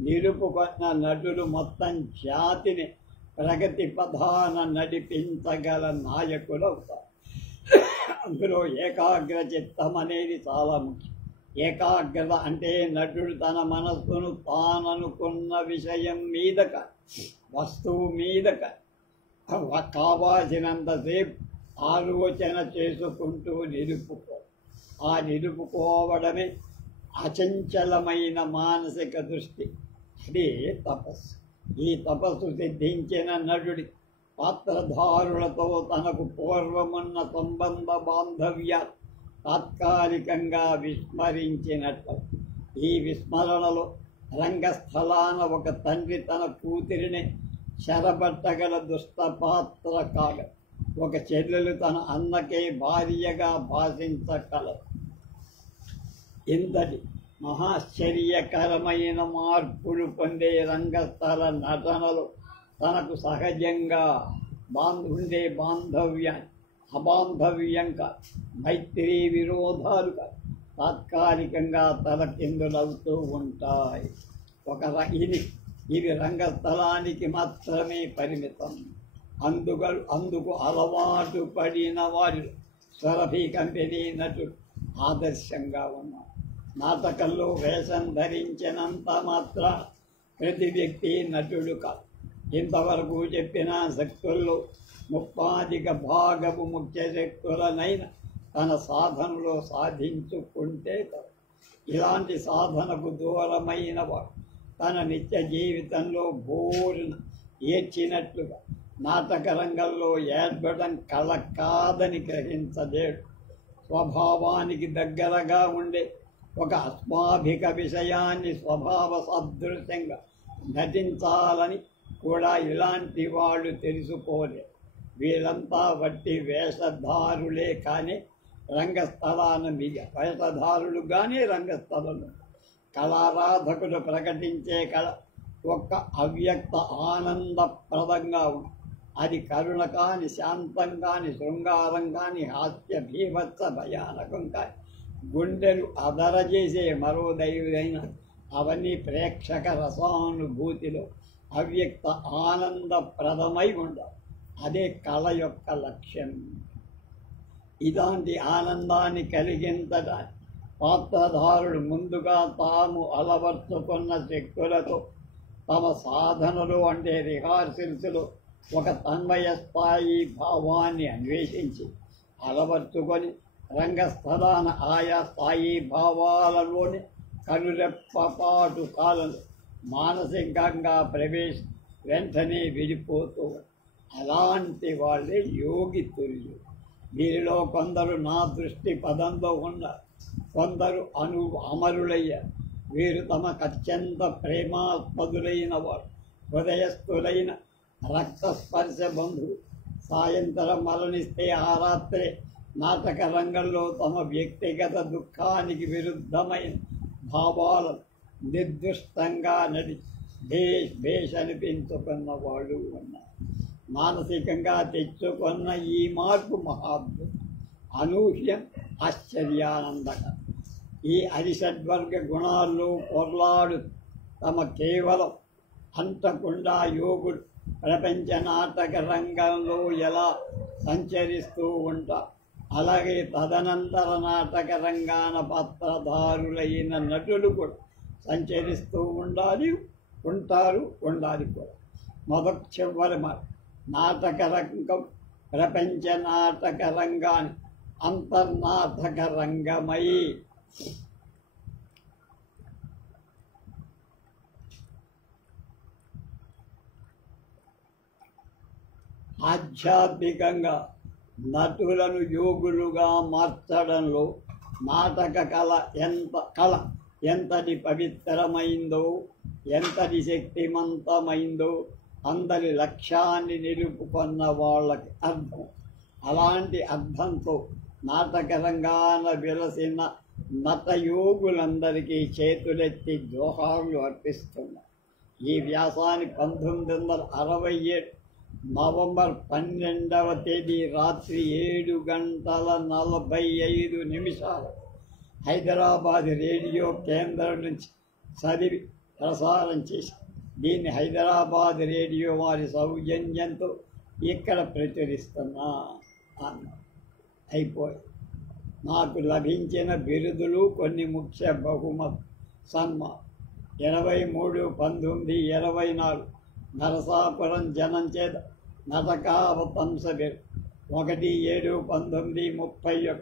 నిలుపుకున్న నటులు మొత్తం జాతిని ప్రగతి పథాన నడిపించగల నాయకులు అవుతారు. అందులో ఏకాగ్రచిత్తం అనేది చాలా ముఖ్యం. ఏకాగ్రత అంటే నటుడు తన మనస్సును తాననుకున్న విషయం మీదక, వస్తువు మీదక కావాల్సినంతసేపు ఆలోచన చేసుకుంటూ ఆ నిలుపుకోవడమే అచంచలమైన మానసిక దృష్టి. అదే తపస్సు. ఈ తపస్సు సిద్ధించిన నటుడి పాత్రధారులతో తనకు పూర్వమున్న సంబంధ బాంధవ్యాలు తాత్కాలికంగా విస్మరించినట్లు. ఈ విస్మరణలో రంగస్థలాన ఒక తండ్రి తన కూతురిని చెరబట్టగల దుష్టపాత్ర కాగ, ఒక చెల్లెలు తన అన్నకే భార్యగా భాషించగలదు. ఇంతటి మహాశ్చర్యకరమైన మార్పులు పొందే రంగస్థల నటనలో తనకు సహజంగా ఉండే బాంధవ్యాన్ని అబాంధవ్యంగా, మైత్రీ విరోధాలుగా తాత్కాలికంగా తలకిందులవుతూ ఉంటాయి. ఇవి రంగస్థలానికి మాత్రమే పరిమితం. అందుకు అలవాటు పడిన వారు స్వరభి కంపెనీ నటుడు ఆదర్శంగా ఉన్నారు. నాటకంలో వేషం ధరించినంత మాత్ర ప్రతి వ్యక్తి నటుడు కాదు. ఇంతవరకు చెప్పిన శక్తుల్లో ముప్పాధిక భాగము ముఖ్య శక్తులనైన తన సాధనలో సాధించుకుంటే ఇలాంటి సాధనకు దూరమైన వాడు తన నిత్య జీవితంలో బోరున ఏడ్చినట్లుగా నాటక రంగంలో ఏర్పడడం కళ కాదని గ్రహించలేడు. స్వభావానికి దగ్గరగా ఉండే ఒక అస్వాభిక విషయాన్ని స్వభావ సదృశ్యంగా నటించాలని కూడా ఇలాంటి వాళ్ళు తెలుసుకోలేరు. వీళ్ళంతా వట్టి వేషధారులే కానీ రంగస్థలాన వేషధారులు కానీ రంగస్థలంలో కళారాధకులు ప్రకటించే కళ ఒక్క అవ్యక్త ఆనందప్రదంగా ఉంది. అది కరుణ కాని, శాంతం కాని, శృంగారం కాని, హాస్య భీభత్స భయానకం కాని, గుండెలు అదరజేసే మరో దైవైన అవన్నీ ప్రేక్షక రసానుభూతిలో అవ్యక్త ఆనందప్రదమై ఉండాలి. అదే కళ యొక్క లక్ష్యం. ఇలాంటి ఆనందాన్ని కలిగించడానికి పాత్రధారుడు ముందుగా తాము అలవర్చుకున్న శక్తులతో తమ సాధనలు అంటే రిహార్సల్స్లో ఒక తన్మయ స్థాయి భావాన్ని అన్వేషించి అలవర్చుకొని రంగస్థలాన ఆయా స్థాయి భావాలలోని కనురెప్పపాటు కాలం మానసికంగా వెంటనే విడిపోతూ అలాంటి వాళ్ళే యోగి తుల్యులు. వీరిలో కొందరు నా దృష్టి పదంలో ఉన్నారు, కొందరు అమరులయ్యారు. వీరు తమకు అత్యంత ప్రేమాస్పదులైన వారు, హృదయస్థులైన రక్తస్పర్శ బంధువు. సాయంత్రం మరణిస్తే ఆ రాత్రే నాటక రంగంలో తమ వ్యక్తిగత దుఃఖానికి విరుద్ధమైన భావాలను నిర్దుష్టంగా భేష్ అనిపించుకున్న వాళ్ళు ఉన్నారు. మానసికంగా తెచ్చుకున్న ఈ మార్పు మహాద్భుతం, అనూహ్యం, ఆశ్చర్యానందకరం. ఈ అరిషడ్వర్గ గుణాల్లో పొర్లాడు తమ కేవలం అంతకుండా యోగులు ప్రపంచ నాటక రంగంలో ఎలా సంచరిస్తూ ఉంటారు, అలాగే తదనంతర నాటక రంగాన పాత్రధారులైన నటులు కూడా సంచరిస్తూ ఉండాలి కూడా. మొదటి చివరి మాట, నాటక రంగం ప్రపంచ నాటక రంగాన్ని అంతర్నాటక రంగమై ఆధ్యాత్మికంగా నటులను యోగులుగా మార్చడంలో నాటక కళ ఎంతటి పవిత్రమైందో, ఎంతటి శక్తిమంతమైందో అందరి లక్ష్యాన్ని నిలుపుకున్న వాళ్ళకి అర్థం. అలాంటి అర్థంతో నాటక రంగాన విలసిన నటయోగులందరికీ చేతులెత్తి జోహార్లు అర్పిస్తున్నారు. ఈ వ్యాసాన్ని 1967 నవంబర్ 12వ తేదీ రాత్రి 7:45 హైదరాబాద్ రేడియో కేంద్రం నుంచి చదివి ప్రసారం చేసి దీన్ని హైదరాబాద్ రేడియో వారి సౌజన్యంతో ఇక్కడ ప్రచురిస్తున్నా అన్న అయిపోయి. నాకు లభించిన బిరుదులు కొన్ని ముఖ్య బహుమతి సన్మానం. 23/19/24 నరసాపురం జనం చేత నటకావతంస బిరుదు. 1/7/1931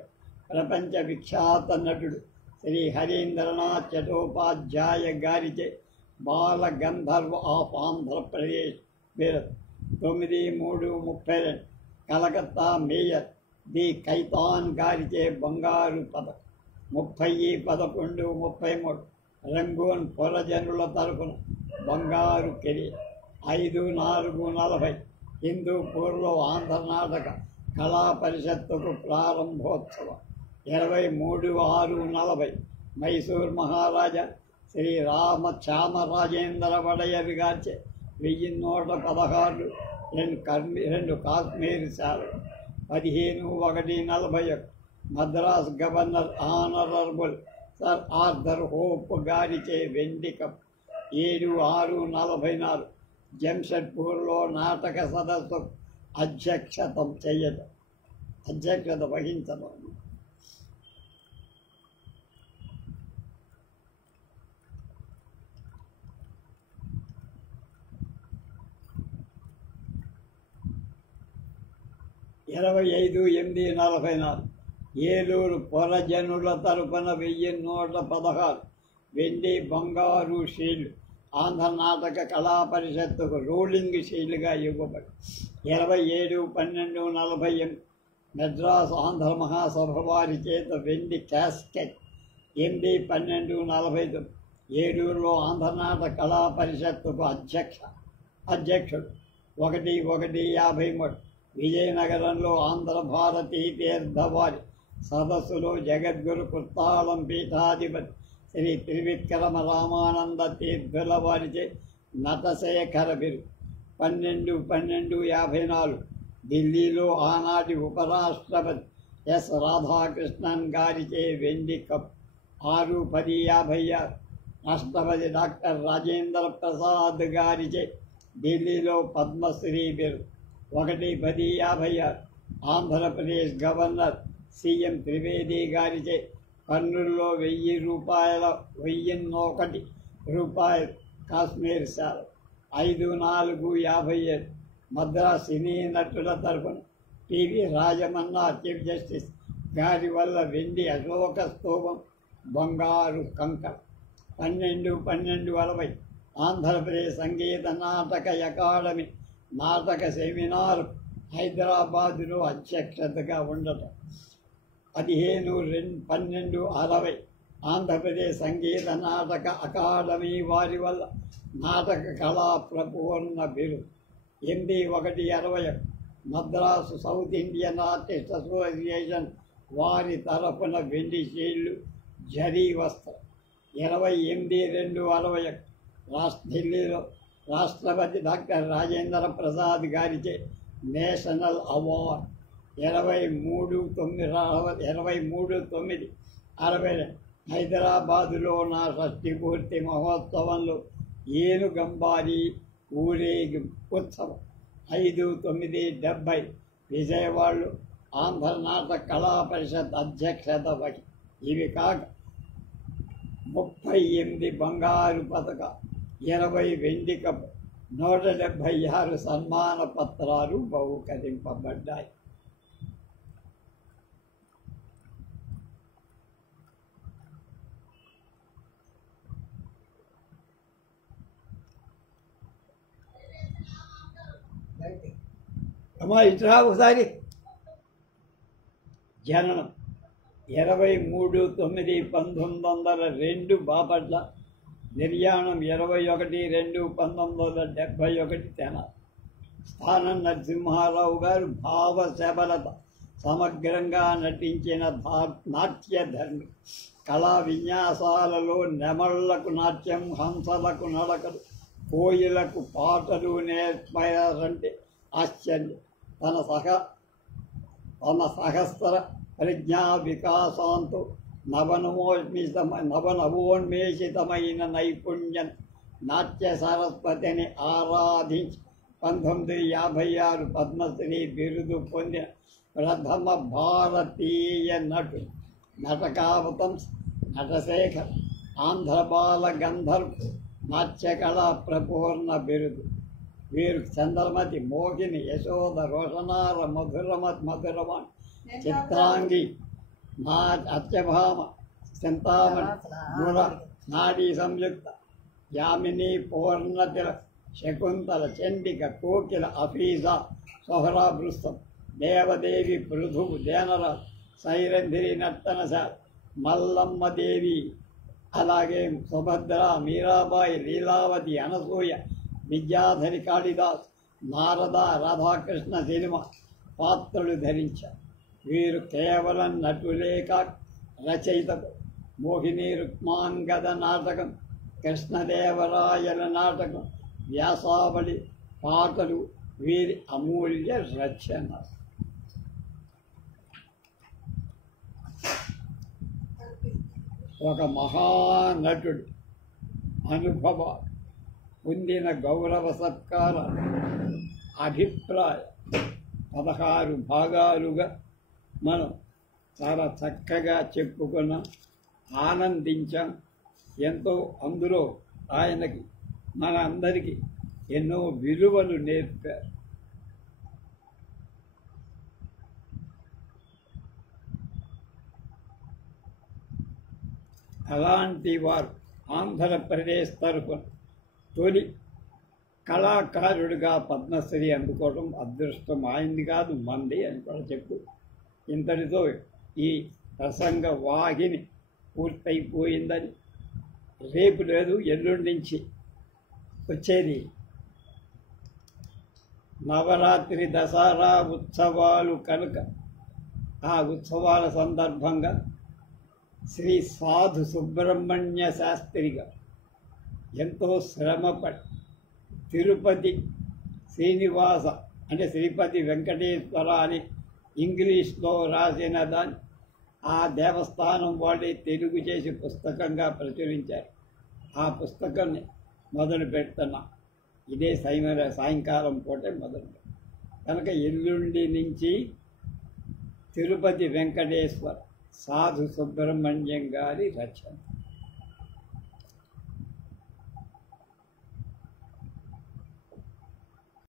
ప్రపంచ విఖ్యాత నటుడు శ్రీ హరీంద్రనాథ్ చటోపాధ్యాయ గారిచే బాల గంధర్వ ఆఫ్ ఆంధ్రప్రదేశ్ బిరుదు. 9/3/32 కలకత్తా మేయర్ ది ఖైతాన్ గారిచే బంగారు పదకం. 30/11/33 రంగూన్ పురజనుల తరపున బంగారు కెరీర్. 5/4/40 హిందూపూర్లో ఆంధ్రనాటక కళా పరిషత్తుకు ప్రారంభోత్సవం. 23/6/40 మైసూర్ మహారాజా శ్రీ శ్యామరాజేంద్ర వడయర్ గారిచే 1116 2 కాశ్మీర్ శాలలు. 15/1/41 Madras governor honourable sir Arthur Hope గారిచే వెండి కప్. 7/6/44 జంషెడ్పూర్లో నాటక సదస్సు అధ్యక్షత వహించడం. ఇరవై 5/8/44 ఏలూరు పురజనుల తరపున 1116 వెండి బంగారు షీల్డ్ ఆంధ్ర నాటక కళా పరిషత్తుకు రోలింగ్ షీల్డ్గా ఇవ్వబడి. 27/12/48 మెడ్రాస్ ఆంధ్ర మహాసభ వారి చేత వెండి క్యాస్కెట్. 8/12/49 ఏలూరులో ఆంధ్ర నాటక కళా పరిషత్తుకు అధ్యక్షుడు. 1/1/53 విజయనగరంలో ఆంధ్ర భారతీ తీర్థవారి సదస్సులో జగద్గురు కృత్తాళం పీఠాధిపతి శ్రీ త్రివిక్రమ రామానంద తీర్థుల వారిచే నటశేఖర బిరుదు. 12/12/54 ఢిల్లీలో ఆనాటి ఉపరాష్ట్రపతి ఎస్ రాధాకృష్ణన్ గారిచే వెండి కప్. 6/10/56 రాష్ట్రపతి డాక్టర్ రాజేంద్ర ప్రసాద్ గారిచే ఢిల్లీలో పద్మశ్రీ బిరుదు. 1/10/56 ఆంధ్రప్రదేశ్ గవర్నర్ సిఎం త్రివేది గారిచే కర్నూలులో 1001 రూపాయలు కాశ్మీర్ శాల. 5/4/57 మద్రాస్ సినీ నటుల తరపున టివి రాజమన్న చీఫ్ జస్టిస్ గారి వల్ల వెండి అశోక స్తూపం, బంగారు కంకర. 12/12/40 ఆంధ్రప్రదేశ్ సంగీత నాటక అకాడమీ నాటక సెమినార్ హైదరాబాదులో అధ్యక్షతగా ఉండటం. 15/12/60 ఆంధ్రప్రదేశ్ సంగీత నాటక అకాడమీ వారి వల్ల నాటక కళా ప్రపూర్ణ బిరుదు. 8/1/60 Madras south Indian artist association వారి తరఫున వెండి షీల్డ్, జరీ వస్త్రం. 28/2/60 ఢిల్లీలో రాష్ట్రపతి డాక్టర్ రాజేంద్ర ప్రసాద్ గారిచే నేషనల్ అవార్డు. 23/9/60 హైదరాబాదులో నా షష్ఠి పూర్తి మహోత్సవంలో ఏనుగంబారి ఊరేగింపు ఉత్సవం. 5/9/70 విజయవాడలో ఆంధ్ర నాటక కళా పరిషత్ అధ్యక్షత వహి. ఇవి కాక 38 బంగారు పథక, 20 వెండి కప్, 176 సన్మాన పత్రాలు బహుకరింపబడ్డాయి. అమ్మా ఇట్లా ఒకసారి. జననం 23/9/1902 బాపట్ల. నిర్యాణం 21/2/1971 తెనాలి. స్థానం నరసింహారావు గారు భావశబలత సమగ్రంగా నటించిన నాట్యధర్మి. కళా విన్యాసాలలో నెమళ్లకు నాట్యం, హంసలకు నడకలు, కోయిలకు పాటలు నేర్పారంటే ఆశ్చర్యం. తన సహస్ర ప్రజ్ఞా వికాసాంతో నవనవోన్మేషితమైన నైపుణ్యం నాట్య సరస్వతిని ఆరాధించి 1956 పద్మశ్రీ బిరుదు పొందిన ప్రథమ భారతీయ నటుడు. నటకావతం నటశేఖర్, ఆంధ్రబాల గంధర్వ నాట్యకళా ప్రపూర్ణ బిరుదు. వీరు చంద్రమతి, మోహిని, యశోద, రోషనార, మధురవాణి, చిత్రాంగి, అత్యభామ, చింతామణి, గుర, నాడీ సంయుక్త, యామిని, పూర్ణతిల, శకుంతల, చండిక, కోకిల, అఫీజా, సోహరా బృస్తం, దేవదేవి, పృథువు, దేనరాజు, సైరంధిరి, నర్తనశాల, మల్లమ్మదేవి, అలాగే సుభద్ర, మీరాబాయి, లీలావతి, అనసూయ, విద్యాధరి, కాళిదాస్, నారద, రాధాకృష్ణ సినిమా పాత్రలు ధరించారు. వీరు కేవలం నటులే కాక రచయితలు. మోహిని రుక్మాంగద నాటకం, కృష్ణదేవరాయల నాటకం, వ్యాసావళి పాటలు వీరి అమూల్య రచన. ఒక మహానటుడు అనుభవాలు పొందిన గౌరవ సత్కార అభిప్రాయ 16 భాగాలుగా మనం చాలా చక్కగా చెప్పుకున్నాం, ఆనందించాం. ఎంతో అందులో ఆయనకి మన అందరికీ ఎన్నో విలువలు నేర్పారు. అలాంటి వారు ఆంధ్రప్రదేశ్ తరఫున తొలి కళాకారుడిగా పద్మశ్రీ అందుకోవడం అదృష్టం ఆయనది కాదు, మంది అని కూడా చెప్పు. ఇంతటితో ఈ ప్రసంగ వాహిని పూర్తయిపోయిందని. రేపు లేదు, ఎల్లుండి నుంచి వచ్చేది నవరాత్రి దసరా ఉత్సవాలు కనుక ఆ ఉత్సవాల సందర్భంగా శ్రీ సాధు సుబ్రహ్మణ్య శాస్త్రిగా ఎంతో శ్రమపడి తిరుపతి శ్రీనివాస అంటే శ్రీపతి వెంకటేశ్వర అని ఇంగ్లీష్లో రాసిన దాన్ని ఆ దేవస్థానం వాళ్ళే తెలుగు చేసి పుస్తకంగా ప్రచురించారు. ఆ పుస్తకాన్ని మొదలు పెడుతున్నాం. ఇదే సాయంకాలం పూటే మొదలు కనుక ఎల్లుండి నుంచి తిరుపతి వెంకటేశ్వర సాధు సుబ్రహ్మణ్యం గారి రచన.